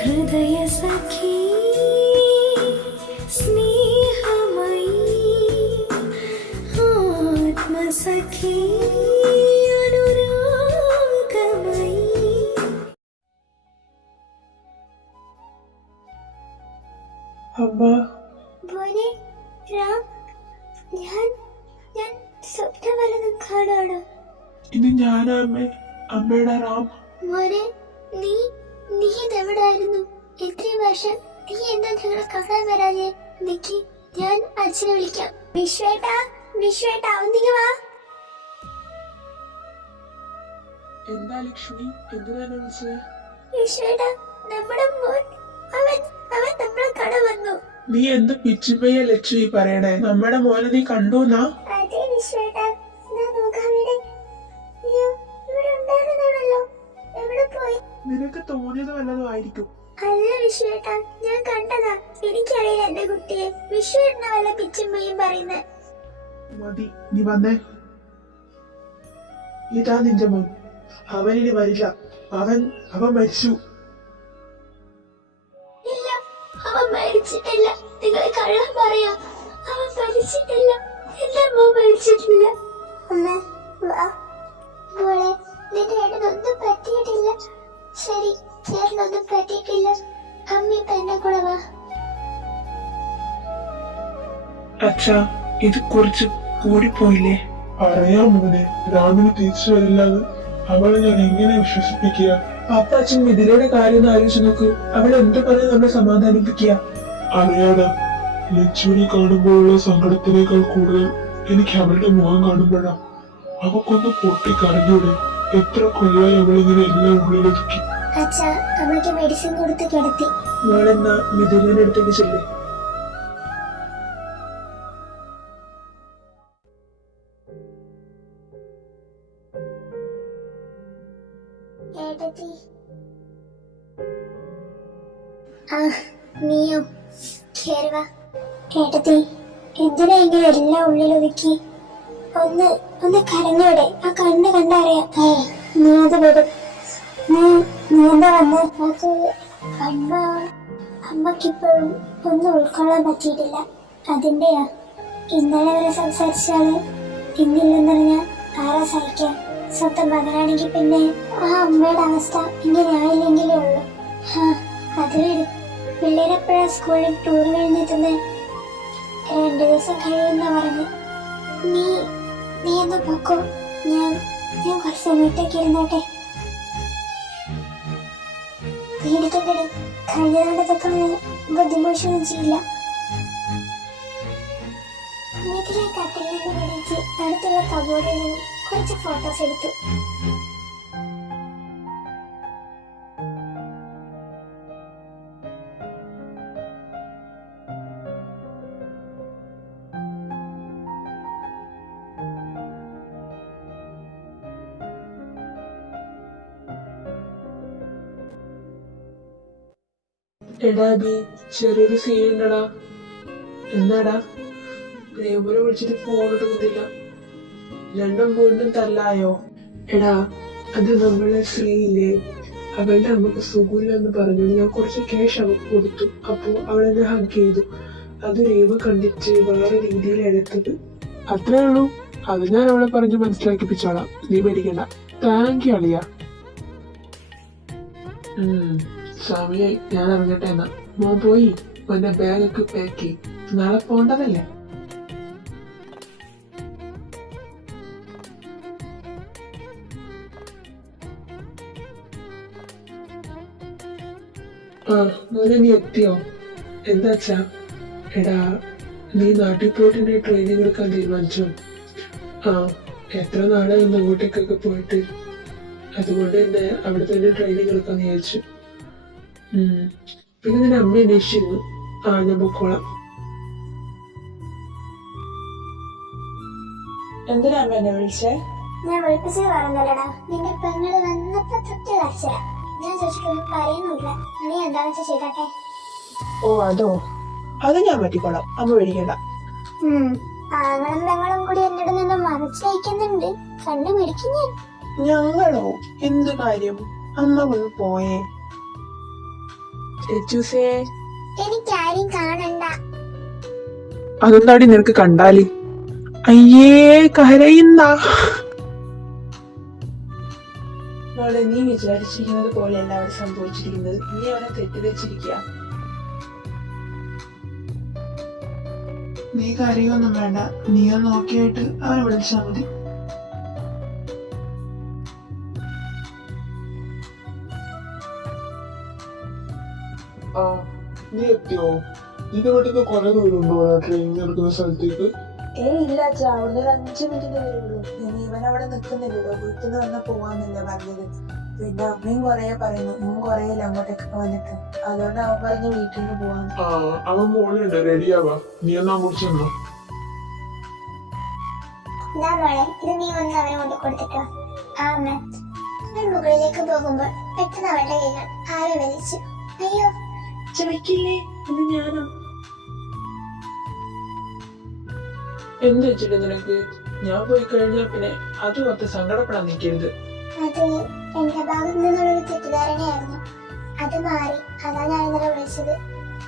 ഹൃദയ സഖി സ്നേഹമയി ആത്മസഖി അനുരാഗമയി. അമ്മ മോനെ രാം, ഞാൻ സ്വപ്നം വല്ലതും കാണുകയാണോ? ഇത് ഞാനാ അമ്മേ, അമ്മയുടെ റാം. മോനെ നീ ഇതെവിടായിരുന്നു? ഇത്രയും വർഷം നീ എന്താ ഞങ്ങളെ കാണാൻ വരാഞ്ഞേ? നിക്ക്, ഞാൻ അച്ഛനെ വിളിക്കാം. വിശ്വേട്ടാ ഒന്നിങ്ങ് വാ. എന്താ ലക്ഷ്മി, എന്തിനാ വിളിച്ചത്? വിശ്വേട്ടാ, നമ്മുടെ മോൻ അവൻ നമ്മളെ കാണാൻ വന്നു. നീ എന്ത് പിച്ചിപ്പയ്യ ലക്ഷ്മി പറയണേ? നമ്മുടെ മോനെ നീ കണ്ടുന്നാ? അതെ വിശ്വേട്ടാ, ഞാൻ നോക്കാൻ വേണ്ടി ഇവിടെ ഉണ്ടായിരുന്നാണല്ലോ. എവിടെ പോയി? നിനക്ക് തോന്നിയത് വല്ലതും ആയിരിക്കും. അല്ല വിശ്വേട്ടാ, ഞാൻ കണ്ടതാ. എനിക്കറിയില്ല എന്റെ കുട്ടിയെ. വിശ്വേട്ടനെ വല്ല പിച്ചും പൊയ്യും പറയുന്നേ. മതി, നീ വന്നേ. ഇതാ നിന്റെ മോൻ. അവനിനി വരില്ല. അവൻ മരിച്ചു. ഇല്ല, അവൻ മരിച്ചിട്ടില്ല. നിങ്ങൾ കള്ളം പറയാ. അവൻ മരിച്ചിട്ടില്ല. എന്റെ മോൻ മരിച്ചിട്ടില്ല. അമ്മ വാ മോളെ, നിന്റെ ഏട്ടനൊന്നും പറ്റിയിട്ടില്ല. ശരി, ചേട്ടനൊന്നും പറ്റിയിട്ടില്ല. അമ്മ ഇപ്പൊ എന്നെ കൂടെ വാ. അച്ഛാ, ഇത് കുറച്ച് കൂടിപ്പോയില്ലേ? അറിയാം മോനെ, രാമിന് തിരിച്ചു വരില്ലാന്ന് അവളെ ഞാൻ എങ്ങനെ വിശ്വസിപ്പിക്കുക? അപ്പ അച്ഛൻ മിഥിലയുടെ കാര്യം ആലോചിച്ച് നോക്ക്. അവൾ എന്ത് പറഞ്ഞ് നമ്മളെ സമാധാനിപ്പിക്കുക? അറിയാടാ, ലക്ഷ്മിനെ കാണുമ്പോഴുള്ള സങ്കടത്തിനേക്കാൾ കൂടുതൽ എനിക്ക് അവളുടെ മുഖം കാണുമ്പോഴാ. അവക്കൊന്ന് പൊട്ടിക്കരഞ്ഞൂടെ? എത്ര കൊല്ലമായി അവളിങ്ങനെ എല്ലാം ഉള്ളിലൊതുക്കി. അച്ഛാ, അമ്മയ്ക്ക് മെഡിസിൻ കൊടുത്ത് കിടത്തി. മോളെന്നാ മിഥുലിന്റെ അടുത്തേക്ക് ചെല്ലേ. ഏട്ടത്തി, നീയോ? കേറുവാ. ഏട്ടത്തി, എന്തിനാ ഇങ്ങനെ എല്ലാം ഉള്ളിലൊതുക്കി? ഒന്ന് കരഞ്ഞോടെ? ആ കണ്ണ് കണ്ടറിയാം. നീ അത് വരും. നീ എന്താ വന്ന്? അത് അമ്മക്കിപ്പോഴും ഒന്നും ഉൾക്കൊള്ളാൻ പറ്റിയിട്ടില്ല. അതിന്റെയാ. ഇന്നലെ വരെ സംസാരിച്ചാല് ഇന്നില്ലെന്നറിഞ്ഞ ആരാ സഹിക്കാം? സ്വന്തം മകനാണെങ്കിൽ പിന്നെ ആ അമ്മയുടെ അവസ്ഥ ഇങ്ങനെ ആയില്ലെങ്കിലേ ഉള്ളൂ. അത് വരും. പിള്ളേരെപ്പോഴാ സ്കൂളിൽ ടൂർ കഴിഞ്ഞെത്തുന്നത്? 2 ദിവസം കഴിയുന്ന പറഞ്ഞു. നീ എന്നാ പൊക്കോ. ഞാൻ കുറച്ച് സമയത്തേക്ക് ഇരുന്നോട്ടെ. പേടിക്കണ്ടേ, കഴിഞ്ഞ നാളത്തൊക്കെ ബുദ്ധിമുട്ടൊന്നും ചെയ്യില്ല. വീട്ടിലെ കട്ടിൽ നിന്ന് പിടിച്ച് അടുത്തുള്ള കബോർഡിൽ നിന്ന് കുറച്ച് ഫോട്ടോസ് എടുത്തു. എടാ ബി, ചെറിയൊരു സീൻ ഉണ്ടടാ. എന്നാടാ? പ്രേമനെ വിളിച്ചിട്ട് ഫോൺ എടുക്കുന്നില്ല. രണ്ടും വീണ്ടും തല്ലായോ? എടാ, അത് നമ്മളെ ശ്രീയില്ലേ, അവളുടെ അമ്മക്ക് സുഖമില്ലെന്ന് പറഞ്ഞു. ഞാൻ കുറച്ച് ക്യാഷ് അവൾക്ക് കൊടുത്തു. അപ്പോ അവളെന്നെ ഹഗ് ചെയ്തു. അത് രേവ കണ്ടിട്ട് വേറെ രീതിയിൽ എടുത്തത്. അത്രേ ഉള്ളൂ. അത് ഞാൻ അവളെ പറഞ്ഞ് മനസ്സിലാക്കിപ്പിച്ചോളാം. നീ പേടിക്കണ്ട. താങ്ക് യു അളിയ. സമയായി, ഞാൻ ഇറങ്ങട്ടെ എന്നാ. മോൻ പോയി മോന്റെ ബാഗൊക്കെ പാക്ക് ചെയ്യും. നാളെ പോണ്ടതല്ലേ? മോനെ, നീ എത്തിയോ? എന്താച്ചാ? എടാ, നീ നാട്ടിൽ പോയിട്ട് ട്രെയിനിങ് എടുക്കാൻ തീരുമാനിച്ചോ? എത്ര നാളായി ഒന്ന് അങ്ങോട്ടേക്കൊക്കെ പോയിട്ട്. അതുകൊണ്ട് തന്നെ അവിടെ തന്നെ ട്രെയിനിങ് എടുക്കാന്ന് വിചാരിച്ചു. പിന്നെ നിന്റെ അമ്മ അന്വേഷിച്ചിരുന്നു. ഞാൻ പൊക്കോളാം. എന്തിനാ അമ്മ എന്നെ വിളിച്ചേ? ഞാൻ വിളിപ്പിച്ചത് പറഞ്ഞല്ലടാ, നിന്റെ പെങ്ങള് വന്നപ്പോ തൊട്ട് കരച്ചില. ഞാൻ ചോദിച്ചിട്ടൊന്നും പറയുന്നില്ല. നീ എന്താണെന്ന് വെച്ചാൽ ചെയ്തട്ടെ. ഓ അതോ, അത് ഞാൻ പറ്റിക്കോളാം. അമ്മ പേടിക്കണ്ട. ആങ്ങളും പെങ്ങളും കൂടി എന്നോട് നിന്ന് മറച്ചു വയ്ക്കുന്നുണ്ട്. കണ്ടുപിടിക്കും ഞാൻ. ഞങ്ങളോ? എന്ത് കാര്യം? അമ്മ ഒന്ന് പോയേ. ചേച്ചൂസേ, എനിക്കാരും കാണണ്ട. അതെന്താടി നിനക്ക് കണ്ടാല്? അയ്യേ കരയുന്ന മോളെ, നീ വിചാരിച്ചിരിക്കുന്നത് പോലെയല്ല അവിടെ സംഭവിച്ചിരിക്കുന്നത്. നീ അവനെ തെറ്റിദ്ധരിച്ചിരിക്കുക. നീ കരയൊന്നും വേണ്ട. നീ ഒന്ന് നോക്കിയായിട്ട് അവനെ വിളിച്ചാ മതി. ആ, നീ എത്തിയോ? നിന്റെ വീട്ടിൽ നിന്ന് കുറെ ദൂരമുണ്ടോ ട്രെയിൻ നടക്കുന്ന സ്ഥലത്തേക്ക്? ഇല്ല അച്ഛാ, അവിടുന്ന് ഒരു 5 മിനിറ്റ് വരുള്ളൂ. ഇനി ഇവൻ അവിടെ നിൽക്കുന്നില്ലല്ലോ, വീട്ടിൽ നിന്ന് വന്ന പോവാന്നല്ലേ പറഞ്ഞത്. പിന്നെ അമ്മയും കൊറേ പറയുന്നു, ഇവൻ കൊറേയില്ല അങ്ങോട്ടേക്ക് വന്നിട്ട്. അതുകൊണ്ട് അവൻ പറഞ്ഞ് വീട്ടിൽ നിന്ന് പോവാന്ന്. ആ, അവൻ മോളുണ്ട്, റെഡിയാവാ. നീ എന്നാ മുറിച്ചെന്നോ? ഇതാ മോളെ, ഇത് നീ ഒന്ന് അവനെ കൊണ്ട് കൊടുത്തിട്ടോ. ആ അമ്മ, അവൻ മുകളിലേക്ക് പോകുമ്പോൾ പെട്ടെന്ന് അവളുടെ കൈകൾ ആവി വലിച്ചു. അയ്യോ, ചവയ്ക്കില്ലേ, ഇത് ഞാനാ. എന്ത് വെച്ചിട്ട് നിനക്ക്? ഞാൻ പോയി കഴിഞ്ഞാ പിന്നെ അത് ഓർത്ത് സങ്കടപ്പെടാൻ നിൽക്കരുത്. അത് എന്റെ ഭാഗത്ത് നിന്നുള്ളൊരു തെറ്റിദ്ധാരണയായിരുന്നു. അത് മാറി, അതാ ഞാൻ ഇന്നലെ വിളിച്ചത്.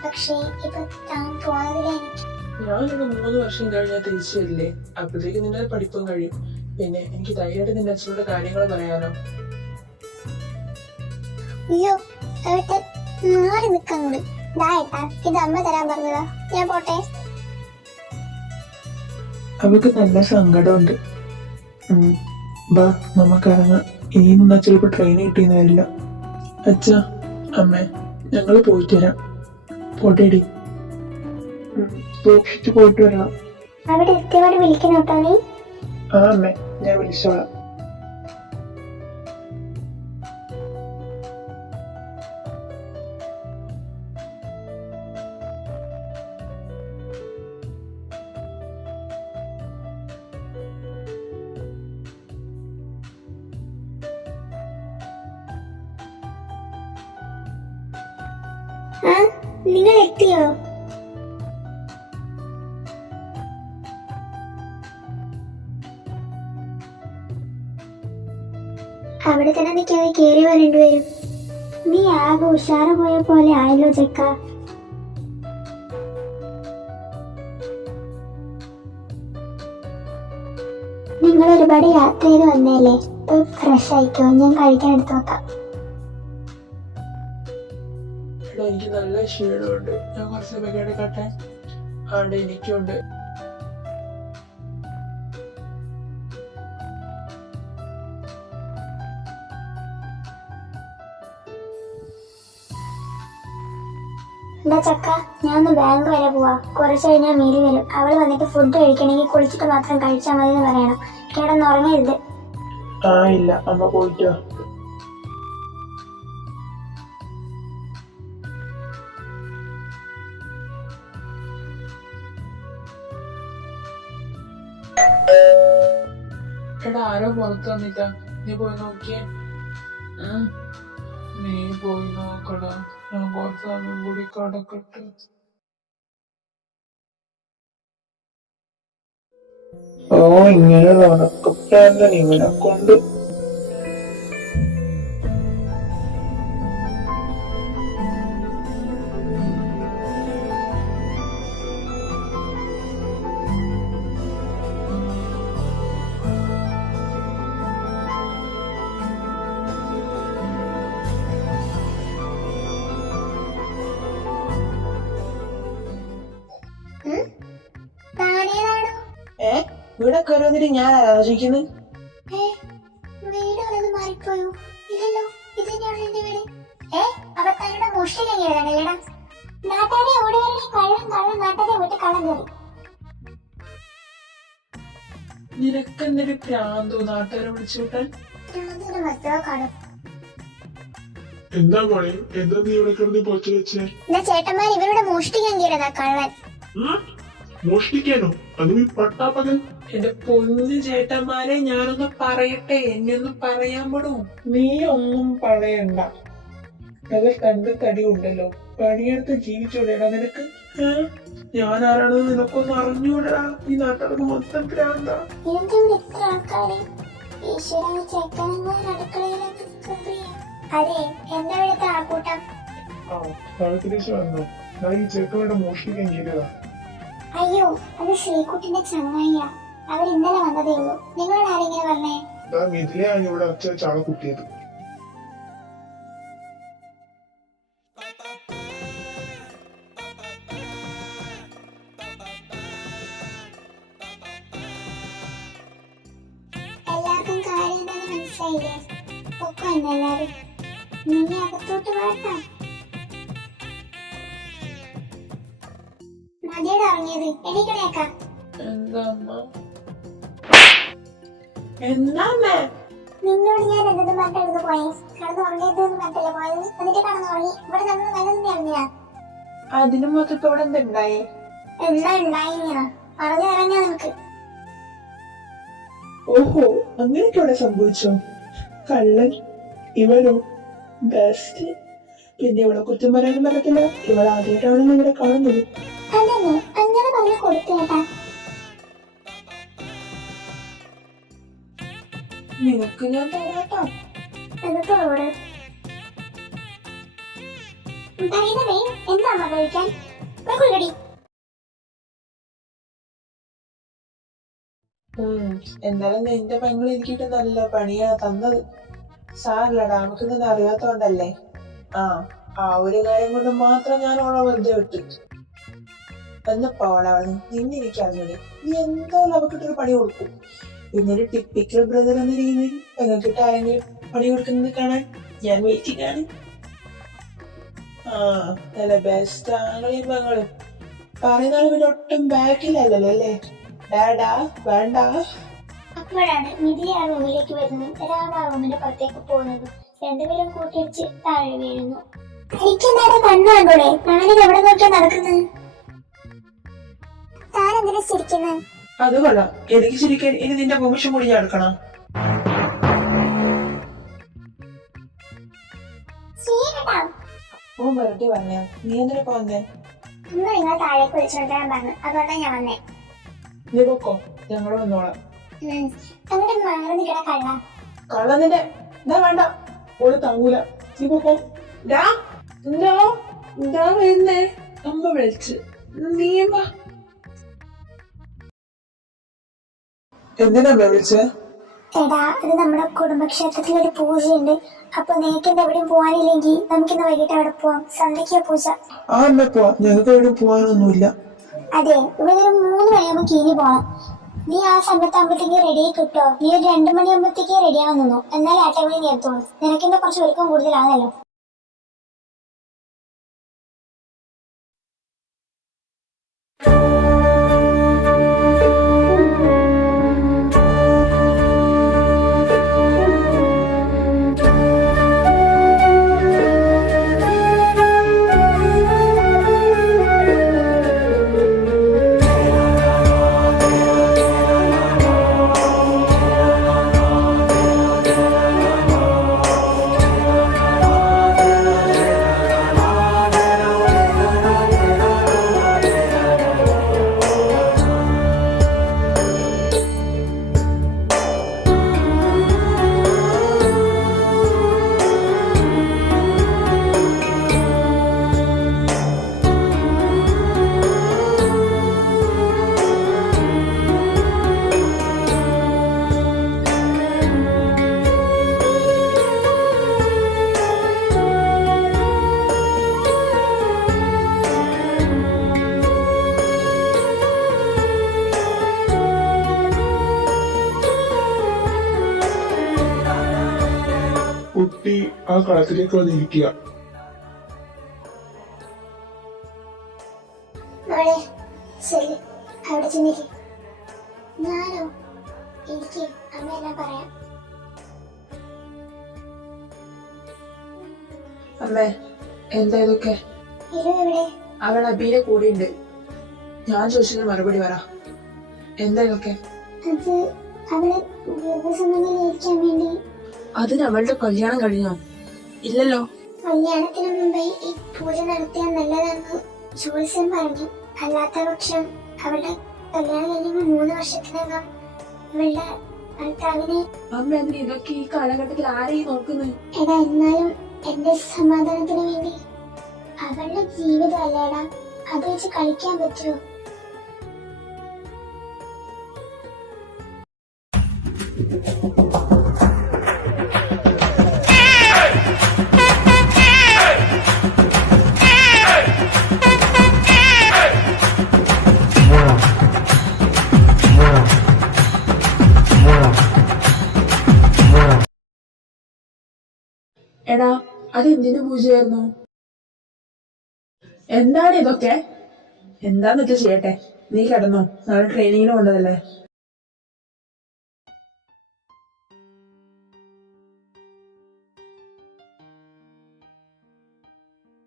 പക്ഷേ ഇപ്പൊ താൻ പോകാതില്ല എനിക്ക്. ഞാനൊരു 3 വർഷം കഴിഞ്ഞാൽ തിരിച്ചു വരില്ലേ? അപ്പോഴത്തേക്ക് നിന്റെ പഠിപ്പും കഴിയും. പിന്നെ എനിക്ക് ധൈര്യമായിട്ട് നിന്റെ അച്ഛനോട് കാര്യങ്ങൾ പറയാനോ. അയ്യോ, ഏട്ടൻ മാറി നിൽക്കങ്ങോട്. ദാ ഏട്ടാ, ഇത് അമ്മ തരാൻ പറഞ്ഞതാ. ഞാൻ പോട്ടെ. അവർക്ക് നല്ല സങ്കടമുണ്ട്. ബാ നമുക്കിറങ്ങാം. ഇനി നിന്നാ ചിലപ്പോ ട്രെയിൻ കിട്ടിയെന്ന് വരില്ല. അച്ഛാ, അമ്മേ, ഞങ്ങള് പോയിട്ട് വരാം. പോട്ടേടി. സൂക്ഷിച്ചു പോയിട്ട് വരണം. അവിടെ എത്തിയപാട് വിളിക്കണം കേട്ടോ നീ. ആ അമ്മേ, ഞാൻ വിളിച്ചോളാം. ആ, നിങ്ങൾ എത്തിയോ? അവിടെ തന്നെ നിൽക്കാതെ കേറി വരേണ്ടി വരും. നീ ആകെ ഉഷാറ് പോയ പോലെ ആയല്ലോ ചെക്ക. നിങ്ങൾ ഒരുപാട് യാത്ര ചെയ്ത് വന്നേല്ലേ, പോയി ഫ്രഷ് ആയിക്കോ. ഞാൻ കഴിക്കാൻ എടുത്തു വെക്കാം. എടാ, എനിക്ക് നല്ല ക്ഷീണമുണ്ട്. ഞാൻ കുറച്ച് എടുക്കട്ടെ. ആണ്ട് എനിക്കുണ്ട്. എന്താ ചക്ക, ഞാൻ ഒന്ന് ബാങ്ക് വരെ പോവാ. കുറച്ച് കഴിഞ്ഞാൽ മീലി വരും. അവൾ വന്നിട്ട് ഫുഡ് കഴിക്കണമെങ്കിൽ കുളിച്ചിട്ട് മാത്രം കഴിച്ചാൽ മതി എന്ന് പറയണം. കിടന്നുറങ്ങരുത്. ആ ഇല്ല, അമ്മ പോയിട്ട് വാ. എടാ, ആരോ പുറത്ത് വന്നിട്ടാ. നീ പോയി നോക്കിയേ. നീ പോയി നോക്കടാ. ഞാൻ കുറച്ച് സമയം കൂടി കടക്കട്ടെ. ഓ, ഇങ്ങനെ നടക്കപ്രാന്തൻ ഇവനെ കൊണ്ട്. താനേതാണോ? ഇവിടെ കയറുന്നതിന് ഞാൻ ആലോചിക്കുന്നത്. വീട് വല്ലത് മാറിപ്പോയോ? ഇല്ലല്ലോ, ഇത് തന്നെയാണ് എന്റെ വീട്. അവ തങ്ങളുടെ മുഷ്ടി കഴിഞ്ഞിടാ. നാട്ടാരെ ഓടി വരണേ. കള്ളം നാട്ടാരെ വീട്ടിൽ കള്ളം കയറി. നിനക്കെന്തൊരു പ്രാന്തോ നാട്ടുകാരെ വിളിച്ചു വിട്ടാൻ? ഭ്രാന്തിന്റെ മക്കളെ കാണും. എന്താ മോളെ, എന്താ നീ ഇവിടെ കിടന്ന് പൊച്ച വെച്ചേ? എന്നാ ചേട്ടന്മാർ ഇവരുടെ മോഷ്ടിക്കാൻ കയറിയതാ കള്ളൻ. മോഷ്ടിക്കാനോ? അതും ഈ പട്ടാപ്പകൽ? എന്റെ പൊന്നു ചേട്ടന്മാരെ, ഞാനൊന്ന് പറയട്ടെ. എന്നെ ഒന്ന് പറയാൻ പെടൂ. നീ ഒന്നും പറയണ്ട. നല്ല കണ്ട് തടി ഉണ്ടല്ലോ, പണിയെടുത്ത് ജീവിച്ചോടെടാ നിനക്ക്. ഞാൻ ആരാണെന്ന് നിനക്കൊന്നും അറിഞ്ഞൂടാ. ഈ നാട്ടുകാർക്ക് മൊത്തം പ്രാന്താ. ഇതെന്താ ഇവിടെ ഇത്ര ആൾക്കാര്? ഈശ്വര, ചെക്കന്മാർ അടുക്കളയിലേക്ക് അതെ, എന്താ ഇവിടുത്തെ ആൾക്കൂട്ടം? ആ താഴത്തിലേക്ക് വന്നു. ഞാൻ ഈ ചെറുക്കവിടെ മോഷ്ടിക്കാൻ കയറിയതാ. അയ്യോ, അത് ശ്രീകുട്ടിന്റെ ചങ്ങായിയാ. അവർ ഇന്നലെ വന്നതേ ഉള്ളൂ. നിങ്ങളോട് ആരെങ്കിലും പറഞ്ഞേ? ഞാൻ മിഥിലയാണ് ഇവിടെ അച്ഛൻ ചാള കുട്ടിയത്. എല്ലാവർക്കും കാര്യം എന്താണെന്ന് മനസ്സിലായില്ലേ? ഒക്കെ എല്ലാരും നീ അകത്തോട്ട് വാട്ടാ. മതിയോട് ഇറങ്ങിയത് എണീക്കണേക്കാ. എന്താ അമ്മ? എന്താ അമ്മേ? നിന്നോട് ഞാൻ എന്തെന്ന് പറഞ്ഞിട്ട് പോയെ? കടന്നുറങ്ങിയതെന്ന് പറഞ്ഞിട്ടല്ലേ പോയത്? എന്നിട്ട് കടന്നുറങ്ങി. ഇവിടെ നമ്മൾ നല്ലതെന്ന് ഇറങ്ങിയാ. അതിനു മൊത്തം ഇപ്പൊ ഇവിടെ എന്താ ഉണ്ടായേ? എന്താ ഉണ്ടായിന്നാ പറഞ്ഞു ഇറങ്ങിയാ നിനക്ക്. ഓഹോ, അങ്ങനെയൊക്കെ ഇവിടെ സംഭവിച്ചോ? കള്ളൻ ഇവനോ? ബെസ്റ്റ്. പിന്നെ ഇവിടെ കുറ്റം പറയാനും പറ്റത്തില്ല. ഇവിടെ ആദ്യമായിട്ടാണ് ഇവിടെ കാണുന്നത്. അതന്നെ, അങ്ങനെ പറഞ്ഞു കൊടുത്തേട്ടാ. നിനക്ക് ഞാൻ തരാട്ടോ. എന്നിട്ടോട് എന്താ അമ്മ കഴിക്കാൻ? കുള്ളടി എന്തായാലും നിന്റെ പെങ്ങൾ എനിക്കിട്ട് നല്ല പണിയാണ് തന്നത്. സാറില്ലടാ, നമുക്കിന്ന് അറിയാത്തോണ്ടല്ലേ. ആ ഒരു കാര്യം കൊണ്ട് മാത്രം ഞാൻ ഓളെ വെറുതെ വിട്ടു. എന്നപ്പോ അവളെ നിന്നെ എനിക്ക് അറിഞ്ഞത്. നീ എന്തായാലും അവക്കിട്ടൊരു പണി കൊടുക്കും. പിന്നെ ഒരു ടിപ്പിക്കൽ ബ്രദർ എന്ന രീതിയിൽ പെങ്ങൾക്കിട്ട് ആരെങ്കിലും പണി കൊടുക്കുന്നത് കാണാൻ ഞാൻ വെയിറ്റിംഗ് ആണ്. നല്ല ബെസ്റ്റ് ആങ്ങളെയും പെങ്ങളും പറയുന്ന പിന്നെ ഒട്ടും ബാക്കിലല്ലോ അല്ലേ? ഡാഡാ വേണ്ട. അപ്പോഴാണ് മിഥില ആ റൂമിലേക്ക് വരുന്നതും രാമ ആ റൂമിന്റെ പുറത്തേക്ക് പോകുന്നതും രണ്ടുപേരും കൂട്ടിയിടിച്ച് താഴെ വീഴുന്നു. എനിക്കെന്താ കണ്ണുകൊണ്ടൂടെ? ഞാനിത് എവിടെ നോക്കിയാ നടക്കുന്നത്? താനെന്തിനാ ചിരിക്കുന്നത്? അത് കൊള്ളാം. എനിക്ക് ശരിക്കും ഇനി നിന്റെ ഭൂമിഷം കൂടി ഞാൻ എടുക്കണം. ഓ വെറുതെ പറഞ്ഞ. നീ എന്തിനാ പോന്നേ? ഇന്ന് നിങ്ങൾ താഴേക്ക് വിളിച്ചോണ്ടാൻ പറഞ്ഞു, അതുകൊണ്ടാ ഞാൻ വന്നേ. നീ പൊക്കോ, ഞങ്ങള് വന്നോളാം. അങ്ങോട്ട് മാറി നിൽക്കണ കള്ള. കള്ള നിന്റെ എന്താ വേണ്ട, ഓള് താങ്ങൂല. നീ പൊക്കോ. എന്താ വരുന്നേ? അമ്മ വിളിച്ച്. നീയമ്മ എന്തിനാ വിളിച്ചേ? എടാ, ഇത് നമ്മുടെ കുടുംബക്ഷേത്രത്തിൽ ഒരു പൂജയുണ്ട്. അപ്പൊ നിനക്കെന്താ എവിടെയും പോവാനില്ലെങ്കിൽ നമുക്കിന്ന് വൈകിട്ട് അവിടെ പോവാം. സന്ധ്യയ്ക്കാ പൂജ. ആ അമ്മ പോവാം, ഞങ്ങൾക്ക് എവിടെയും പോവാനൊന്നുമില്ല. അതെ, ഇവിടെ ഒരു 3 മണിയാകുമ്പോ കീഴി പോണം. നീ ആ സമയത്താകുമ്പോഴത്തേക്ക് റെഡി ആയി കിട്ടോ? നീ ഒരു 2 മണിയാകുമ്പോഴത്തേക്ക് റെഡി ആവാൻ നിന്നു. എന്നാൽ ആ ടൈമിൽ നീ എത്തുള്ളൂ. നിനക്കെന്താ കുറച്ച് ഒരുക്കം കൂടുതലാണല്ലോ. കുട്ടി ആ കളത്തിലേക്ക് വന്നിരിക്കുക. മോളെ ശരി, അവിടെ ചെന്നിരി. ഞാനോ? എനിക്ക് അമ്മയെല്ലാം പറയാം. അമ്മേ, എന്താ ഇതൊക്കെ? ഇരു എവിടെ? അവൾ അബിയുടെ കൂടെ ഉണ്ട്. ഞാൻ ചോദിച്ചതിന് മറുപടി പറ. എന്താ ഇതൊക്കെ? അത് അവളെ ഗർഭസംബന്ധിയിലിരിക്കാൻ വേണ്ടി. അതിന് അവളുടെ കല്യാണം കഴിഞ്ഞോ? ഇല്ലല്ലോ. കല്യാണത്തിന് മുമ്പേ ഈ പൂജ നടത്തിയാൽ നല്ലതെന്ന് ജ്യോത്സ്യൻ പറഞ്ഞു. അല്ലാത്ത പക്ഷം അവളുടെ കല്യാണം കഴിയുമ്പോൾ 3 വർഷത്തിനകം അവളുടെ ഭർത്താവിനെ. അമ്മ അതിന് ഇതൊക്കെ ഈ കാലഘട്ടത്തിൽ ആരെയും നോക്കുന്നത്? എടാ എന്നാലും എന്റെ സമാധാനത്തിന് വേണ്ടി അവളുടെ ജീവിതം അല്ലേടാ, അത് വെച്ച് കളിക്കാൻ പറ്റുമോ? എടാ അത് എന്തിനു പൂജയായിരുന്നു? എന്താണ് ഇതൊക്കെ? എന്താന്ന് വെച്ചാ ചെയ്യട്ടെ, നീ കിടന്നോ, നാളെ ട്രെയിനിങ്ങിന് കൊണ്ടതല്ലേ.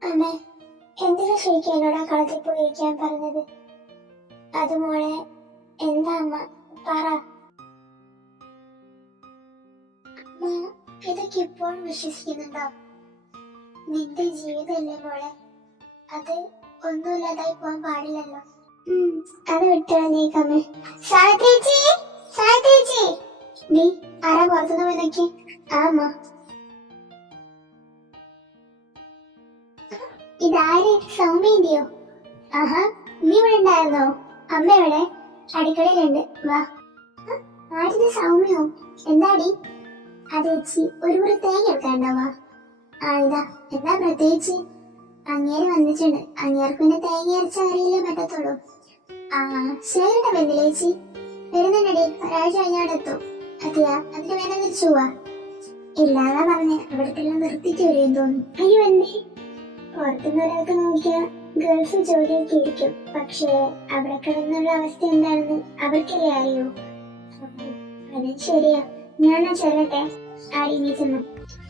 അമ്മേ, എന്തിനാ ശരിക്കും എന്നോട് ആ കളത്തിൽ പോയി ഇരിക്കാൻ പറഞ്ഞത്? അത് മോളെ എന്താ അമ്മ പറ. അമ്മ ഇതൊക്കെ ഇപ്പോഴും വിശ്വസിക്കുന്നുണ്ടോ? നിന്റെ ജീവിതമല്ലേ മോളെ, അത് ഒന്നുമില്ലാതായി പോവാൻ പാടില്ലല്ലോ. അത് വിട്ടുകളഞ്ഞേക്കമ്മേ. സാവിത്രിച്ചി, സാവിത്രിച്ചി, നീ ആരാ പുറത്തുനിന്ന് വന്നേക്ക്? ആ അമ്മ. ഇതാര്, സൗമ്യന്റെയോ? ആഹാ, നീ ഇവിടെ ഉണ്ടായിരുന്നോ? അമ്മ എവിടെ? അടുക്കളയിലുണ്ട്, വാ. ആരിത്, സൗമ്യോ? എന്താടി? അതെ ചേച്ചി, ഒരു മുറി തേങ്ങ എടുക്കാണ്ടാവാ. ആ ഇതാ, എന്താ പ്രത്യേകിച്ച്? അങ്ങേര് വന്നിട്ടുണ്ട്, അങ്ങേർക്ക് പിന്നെ തേങ്ങ അരച്ച കറിയില്ലേ പറ്റത്തുള്ളൂ. ആ ശരിയുടെ വന്നില്ലേ ചേച്ചി? വരുന്നുണ്ടടി, ഒരാഴ്ച കഴിഞ്ഞാടെത്തും. അതെയാ, അതിന് വേണം തിരിച്ചു പോവാ? ഇല്ലാതാ പറഞ്ഞേ, ഇവിടത്തെല്ലാം നിർത്തിക്ക് വരുമെന്ന് തോന്നുന്നു. അയ്യോ എന്തേ? പുറത്തുനിന്ന് ഒരാൾക്ക് നോക്കിയാ ഗൾഫ് ജോലിയൊക്കെ ഇരിക്കും, പക്ഷേ അവിടെ കിടന്നുള്ള അവസ്ഥ എന്താണെന്ന് അവർക്കല്ലേ അറിയൂ. അത് ശരിയാ, ഞാനാ ചെല്ലട്ടെ. ആടി നീ ചെന്നു.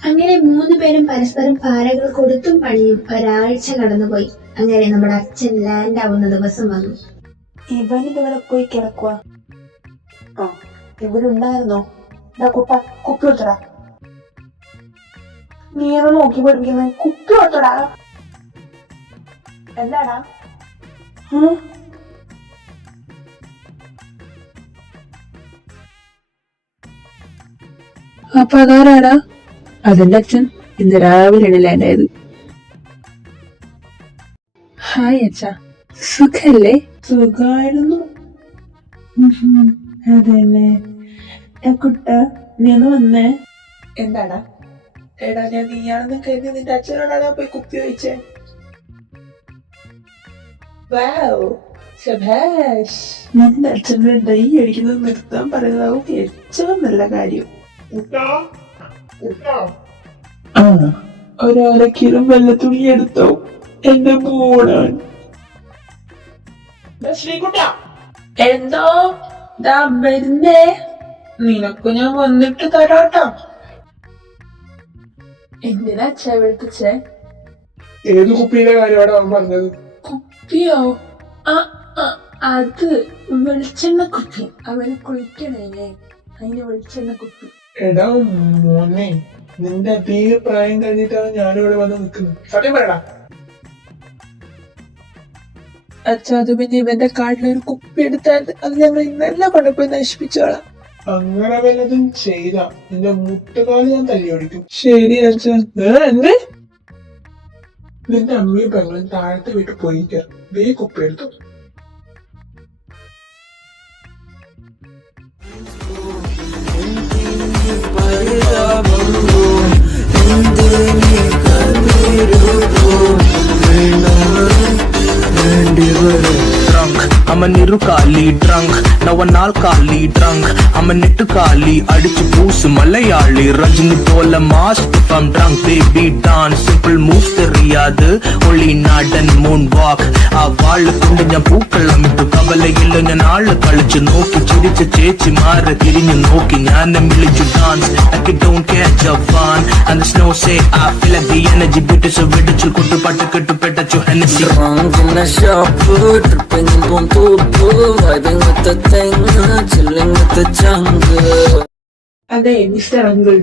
അങ്ങനെ 3 പേരും പരസ്പരം പാരകൾ കൊടുത്തും പണിയും ഒരാഴ്ച കടന്നുപോയി. അങ്ങനെ നമ്മുടെ അച്ഛൻ ലാൻഡ് ആവുന്ന ദിവസം വന്നു. ഇവനിവിടെ പോയി കിടക്കുക. ആ ഇവിടെ ഉണ്ടായിരുന്നോ? കുട്ട കുപ്പി വെച്ചടാ. നീ ഒന്ന് നോക്കി പഠിപ്പിക്കുന്നത്, കുപ്പി വെച്ചടാ. എന്താടാ? അപ്പൊ അതാരാടാ? അതെന്റെ അച്ഛൻ ഇന്ന് രാവിലെയാണ് ലാൻഡായത്. ഹായ് അച്ഛാ, സുഖല്ലേ? സുഖമായിരുന്നു. അതല്ലേ കുട്ട, നീ ഒന്ന് വന്നേ. എന്താടാ? എടാ ഞാൻ നീയാണെന്ന് കരുതി നിന്റെ അച്ഛനോടാണ് പോയി കുപ്പി വെച്ചേ. നിന്റെ അച്ഛനെ ഡൈ അടിക്കുന്നത് നിർത്താൻ പറയുന്നതാവും ഏറ്റവും നല്ല കാര്യം. ആ ഒരക്കിലും വെള്ള തുണി എടുത്തോ, എന്റെ മോളാൻ. എന്തോ വരുന്നേ, നിനക്ക് ഞാൻ വന്നിട്ട് തരാട്ടോ. എന്തിനാ അച്ഛ വിളിപ്പിച്ചേ? ഏത് കുപ്പിയിലെ കാര്യമാണ് അവൻ പറഞ്ഞത്? കുപ്പിയോ? അത് വെളിച്ചെണ്ണ കുപ്പി. അവന് കുളിക്കണേ, അതിന് വെളിച്ചെണ്ണ കുപ്പി. എടാ മോനെ, നിന്റെ അതേ പ്രായം കഴിഞ്ഞിട്ടാണ് ഞാനിവിടെ വന്ന് നിൽക്കുന്നത്. സത്യം പറയടാ. അച്ഛ അത് പിന്നെ ഇവന്റെ കാട്ടിലൊരു കുപ്പി എടുത്താൽ അത് ഞങ്ങൾ ഇന്നെല്ലാം കൊണ്ടുപോയി നശിപ്പിച്ചോളാം. അങ്ങനെ വല്ലതും ചെയ്ത നിന്റെ മുട്ടുകാല് ഞാൻ തല്ലിയൊടിക്കും. ശരി അച്ഛ. എന്ത്? നിന്റെ അമ്മയും പെങ്ങളും താഴത്തെ വീട്ടിൽ പോയിക്ക, വേ കുപ്പി എടുത്തു. I'm a Nirukali drunk, now a Nalkali drunk. I'm a Nittukali, Adichu Poosu Malayali. Rajini Pola mask if I'm drunk, baby dance. Simple moves theriyadu, only nod and moonwalk. Aa vaal kundinja pookalam ittu kavalayilla njan aala kalichu nokki chiricha chechi maara thirinju nokki njanam vilichu dance like it don't catch a fun. And the snow say I feel like the energy bitu so vidichu kottu pattu kettu petachu Hennessy. Drunk in the shop, tripping in Pontopo, vibing with the thing, chilling with the jungle. അതെ mister uncle,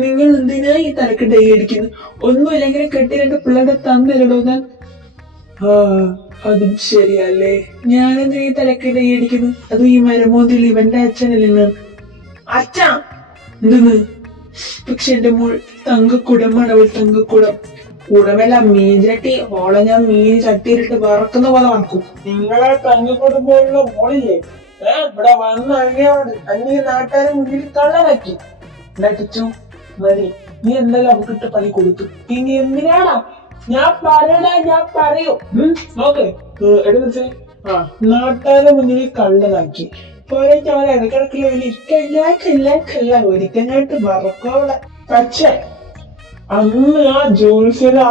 നിങ്ങൾ എന്തിനാ ഈ തലക്ക് dye അടിക്കുന്നു? ഒന്നുമില്ലെങ്കിൽ കെട്ടി 2 പിള്ളേരുടെ തന്നിടണോന്ന്. ആ അതും ശരിയല്ലേ, ഞാനെന്തിനാ ഈ തലക്ക് ഡൈ അടിക്കുന്നു? അതും ഈ മരമോന്തിൽ ഇവന്റെ അച്ഛനല്ലേ. അച്ഛാ എന്തെന്ന്? പക്ഷെ എന്റെ മോൾ തങ്കക്കുടമാണ്. അവൾ തങ്കക്കുടം. കുടമല്ല മീൻ ചട്ടി. ഓളെ ഞാൻ മീൻ ചട്ടിയിലിട്ട് വറക്കുന്ന പോലെ വറക്കും. നിങ്ങളെ തങ്കക്കുടം പോലുള്ള മോളില്ലേ ഇവിടെ വന്ന് അറിയാവുണ്ട് അന്നീ നാട്ടുകാരെ മുന്നിൽ കള്ളനാക്കി നടിച്ചു. മതി, നീ എന്തായാലും അവക്കിട്ട് പണി കൊടുത്തു. ഇനി എന്തിനാടാ? ഞാൻ പറയടാ, ഞാൻ പറയൂ. നോക്ക് എടുത്ത് നാട്ടുകാരെ മുന്നിൽ കള്ളനാക്കി പോരായിട്ട് അവരെ ഇടക്കിടക്കില്ല ഒരിക്കലായിട്ട് വറക്കോളെ. പക്ഷെ അന്ന് ആ ജോത്സ്യര്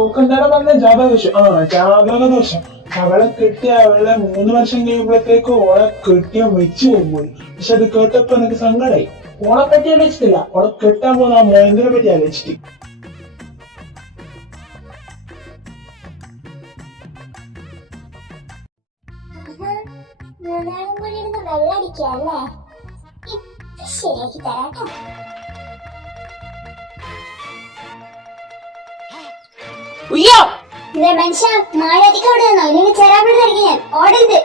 ഓക്കെന്താണ് പറഞ്ഞ ജാതകദോഷം. ജാതകദോഷം. അവളെ കെട്ടിയ അവളെ 3 വർഷം കഴിയുമ്പോഴത്തേക്ക് ഓളെ കെട്ടിയ വെച്ചു പോകുമ്പോയി. പക്ഷെ അത് കേട്ടപ്പോ എനിക്ക് സങ്കടമായി. ഓളെ പറ്റി ആലോചിച്ചിട്ടില്ല, ഓളെ കെട്ടാൻ പോകുന്ന ആ മോയന്തിനെ പറ്റി ആലോചിച്ചിട്ട്. മൂന്നാളും കൂടി ഇരുന്ന് വെള്ളടിക്കല്ലേ? ഇപ്പൊ ശരിയാക്കി തരാട്ടോ. മനുഷ്യ മഴ അധികം അവിടെ നിന്നോ, ഇല്ലെങ്കിൽ ചെറാപ്പിടിച്ചിരിക്കും ഞാൻ. ഓടരുത്.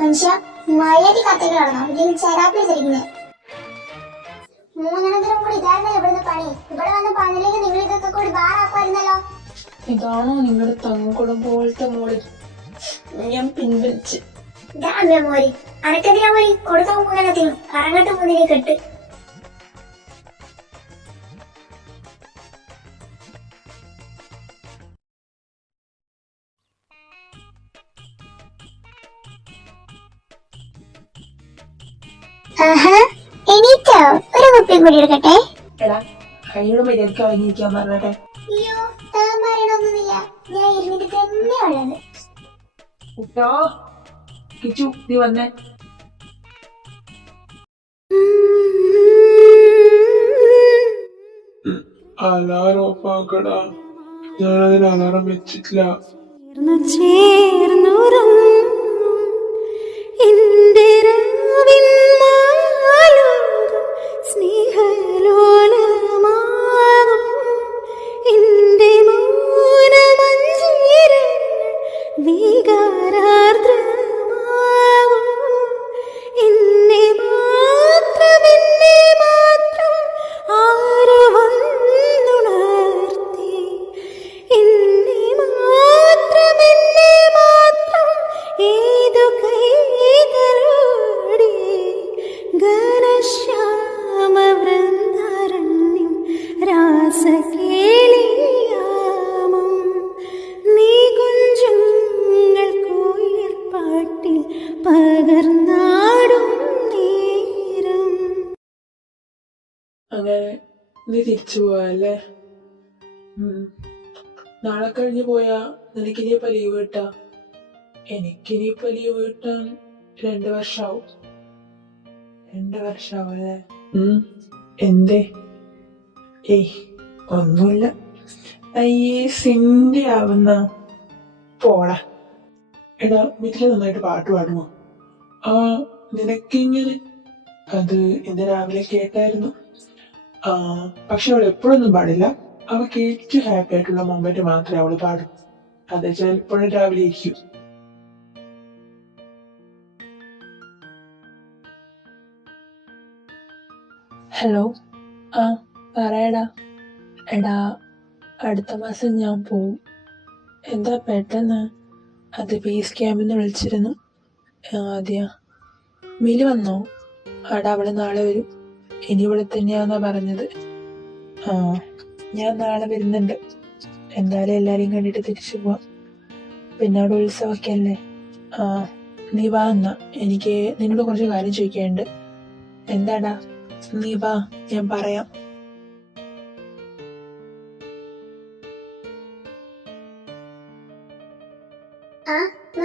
മനുഷ്യ മഴയായിട്ട് കത്തേക്ക് കിടന്നോ, ഇല്ലെങ്കിൽ ചെറാപ്പിടിച്ചിരിക്കും ഞാൻ. 3 എണ്ണത്തിനും കൂടി ഇതായിരുന്നല്ലോ ഇവിടുന്ന് പണി. ഇവിടെ വന്ന് പണിയിലേക്ക് നിങ്ങൾ ഇതൊക്കെ കൂടി ബാറാക്കുമായിരുന്നല്ലോ. ഇതാണോ നിങ്ങളുടെ തങ്കുളം പോലത്തെ മോള്? ഞാൻ പിൻവലിച്ച് മോരി അനക്കെതിരാ മോരി കൊടുത്ത 3 എണ്ണത്തിനും കറങ്ങട്ട് 3 കെട്ട്. എണീറ്റോ? ഒരു കുപ്പി കൂടി എടുക്കട്ടെ. എടാ കൈയുടെ മര്യാദക്ക് അടങ്ങിയിരിക്കാൻ പറഞ്ഞട്ടെ. അയ്യോ താൻ പറയണൊന്നുമില്ല, ഞാൻ ഇരുന്നിട്ട് തന്നെ ഉള്ളത്. കുട്ടാ കിച്ചു നീ വന്നേ. അലാറം ഓഫാക്കടാ. ഞാനതിന് അലാറം വെച്ചിട്ടില്ല. ചേർന്നുറങ്ങും എന്റെ രാവിൻ മാലോകം സ്നേഹലോലമാകും എന്റെ മൗനമഞ്ജീരങ്ങൾ വികാരാർദ്രമാകും എന്നെ മാത്രം ആര് വന്നുണർത്തി എന്നെ മാത്രം ഏതു കൈകളോടെ ഘനശ്യാമ വൃന്ദാരണ്യം രാസകേളിയാമം നീ കുഞ്ചുങ്ങൾ കോയിൽ പാട്ടിൽ പകർന്നാടും നേരം. അങ്ങനെ നീ തിരിച്ചു പോയല്ലേ? നാളെ കഴിഞ്ഞ് പോയാ നിനക്കിനിയപ്പോ ലീവ് കിട്ടാ? എനിക്കിനിയിപ്പോ ലീവ് കിട്ടാൻ 2 വർഷാവും. 2 വർഷാവും അല്ലേ? എന്തേ? ഏയ് ഒന്നുമില്ല. അയ്യേ സിന്റെ ആവുന്ന പോടാ. എടാ വീട്ടില് നന്നായിട്ട് പാട്ട് പാടുമോ? നിനക്കിങ്ങനെ അത് ഇന്ന് രാവിലെ കേട്ടായിരുന്നു. പക്ഷെ അവൾ എപ്പോഴൊന്നും പാടില്ല. അവൾക്ക് ഏറ്റവും ഹാപ്പി ആയിട്ടുള്ള മൊമെന്റ് മാത്രമേ അവള് പാടും. അത് വെച്ചാൽ എപ്പോഴും രാവിലെ ഇരിക്കും. ഹലോ പറയടാ. എടാ അടുത്ത മാസം ഞാൻ പോവും. എന്താ പെട്ടെന്ന്? അത് ബേസ് ക്യാമ്പിൽ നിന്ന് വിളിച്ചിരുന്നു. അതെയാ? മിലി വന്നോ? ആടാ അവള് നാളെ വരും. ഇനി ഇവിടെ തന്നെയാന്നാ പറഞ്ഞത്. ഞാൻ നാളെ വരുന്നുണ്ട്. എന്തായാലും എല്ലാരെയും കണ്ടിട്ട് തിരിച്ചു പോവാം. പിന്നെ അവിടെ ഉത്സവമൊക്കെ അല്ലേ? നീ വാ എന്നാ. എനിക്ക് നിന്നോട് കുറച്ച് കാര്യം ചോദിക്കാനുണ്ട്. എന്താടാ? നീ വാ, ഞാൻ പറയാം.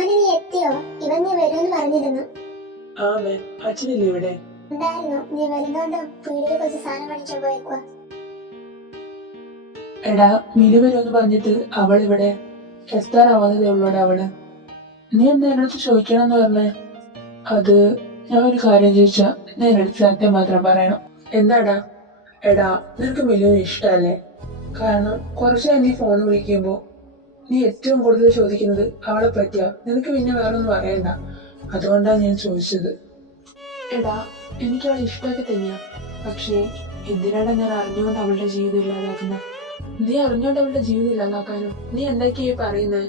നീ എത്തിയോ? ഇവൻ നീ വരുമെന്ന് പറഞ്ഞിരുന്നു. അച്ഛനില്ലേ ഇവിടെ? ഉണ്ടായിരുന്നു. നീ വരുന്നോണ്ട് പീടിയിൽ കുറച്ച് സാധനം മേടിച്ചു പോയേക്കുവാ. എടാ മിലി വരുമെന്ന് പറഞ്ഞിട്ട് അവൾ ഇവിടെ എത്താറാവുന്നതേ ഉള്ളൂടെ അവള്. നീ എന്താ എന്നോട് ചോദിക്കണമെന്ന് പറഞ്ഞേ? അത് ഞാൻ ഒരു കാര്യം ചോദിച്ചാ നീ എടുത്ത് സത്യം മാത്രം പറയണം. എന്താടാ? എടാ നിനക്ക് മിലുവിന് ഇഷ്ടല്ലേ? കാരണം കുറച്ച് നീ ഫോൺ വിളിക്കുമ്പോൾ നീ ഏറ്റവും കൂടുതൽ ചോദിക്കുന്നത് അവളെ പറ്റിയാ. നിനക്ക് പിന്നെ വേറൊന്നും അറിയണ്ട. അതുകൊണ്ടാണ് ഞാൻ ചോദിച്ചത്. എടാ, എനിക്ക് അവളെ ഇഷ്ടമൊക്കെ തന്നെയാ. പക്ഷേ എന്തിനാണ് ഞാൻ അറിഞ്ഞുകൊണ്ട് അവളുടെ ജീവിതം ഇല്ലാതാക്കുന്നത്? നീ അറിഞ്ഞോണ്ട് അവളുടെ ജീവിതം ഇല്ലാതാക്കാനോ? നീ എന്തൊക്കെയാ പറയുന്നത്?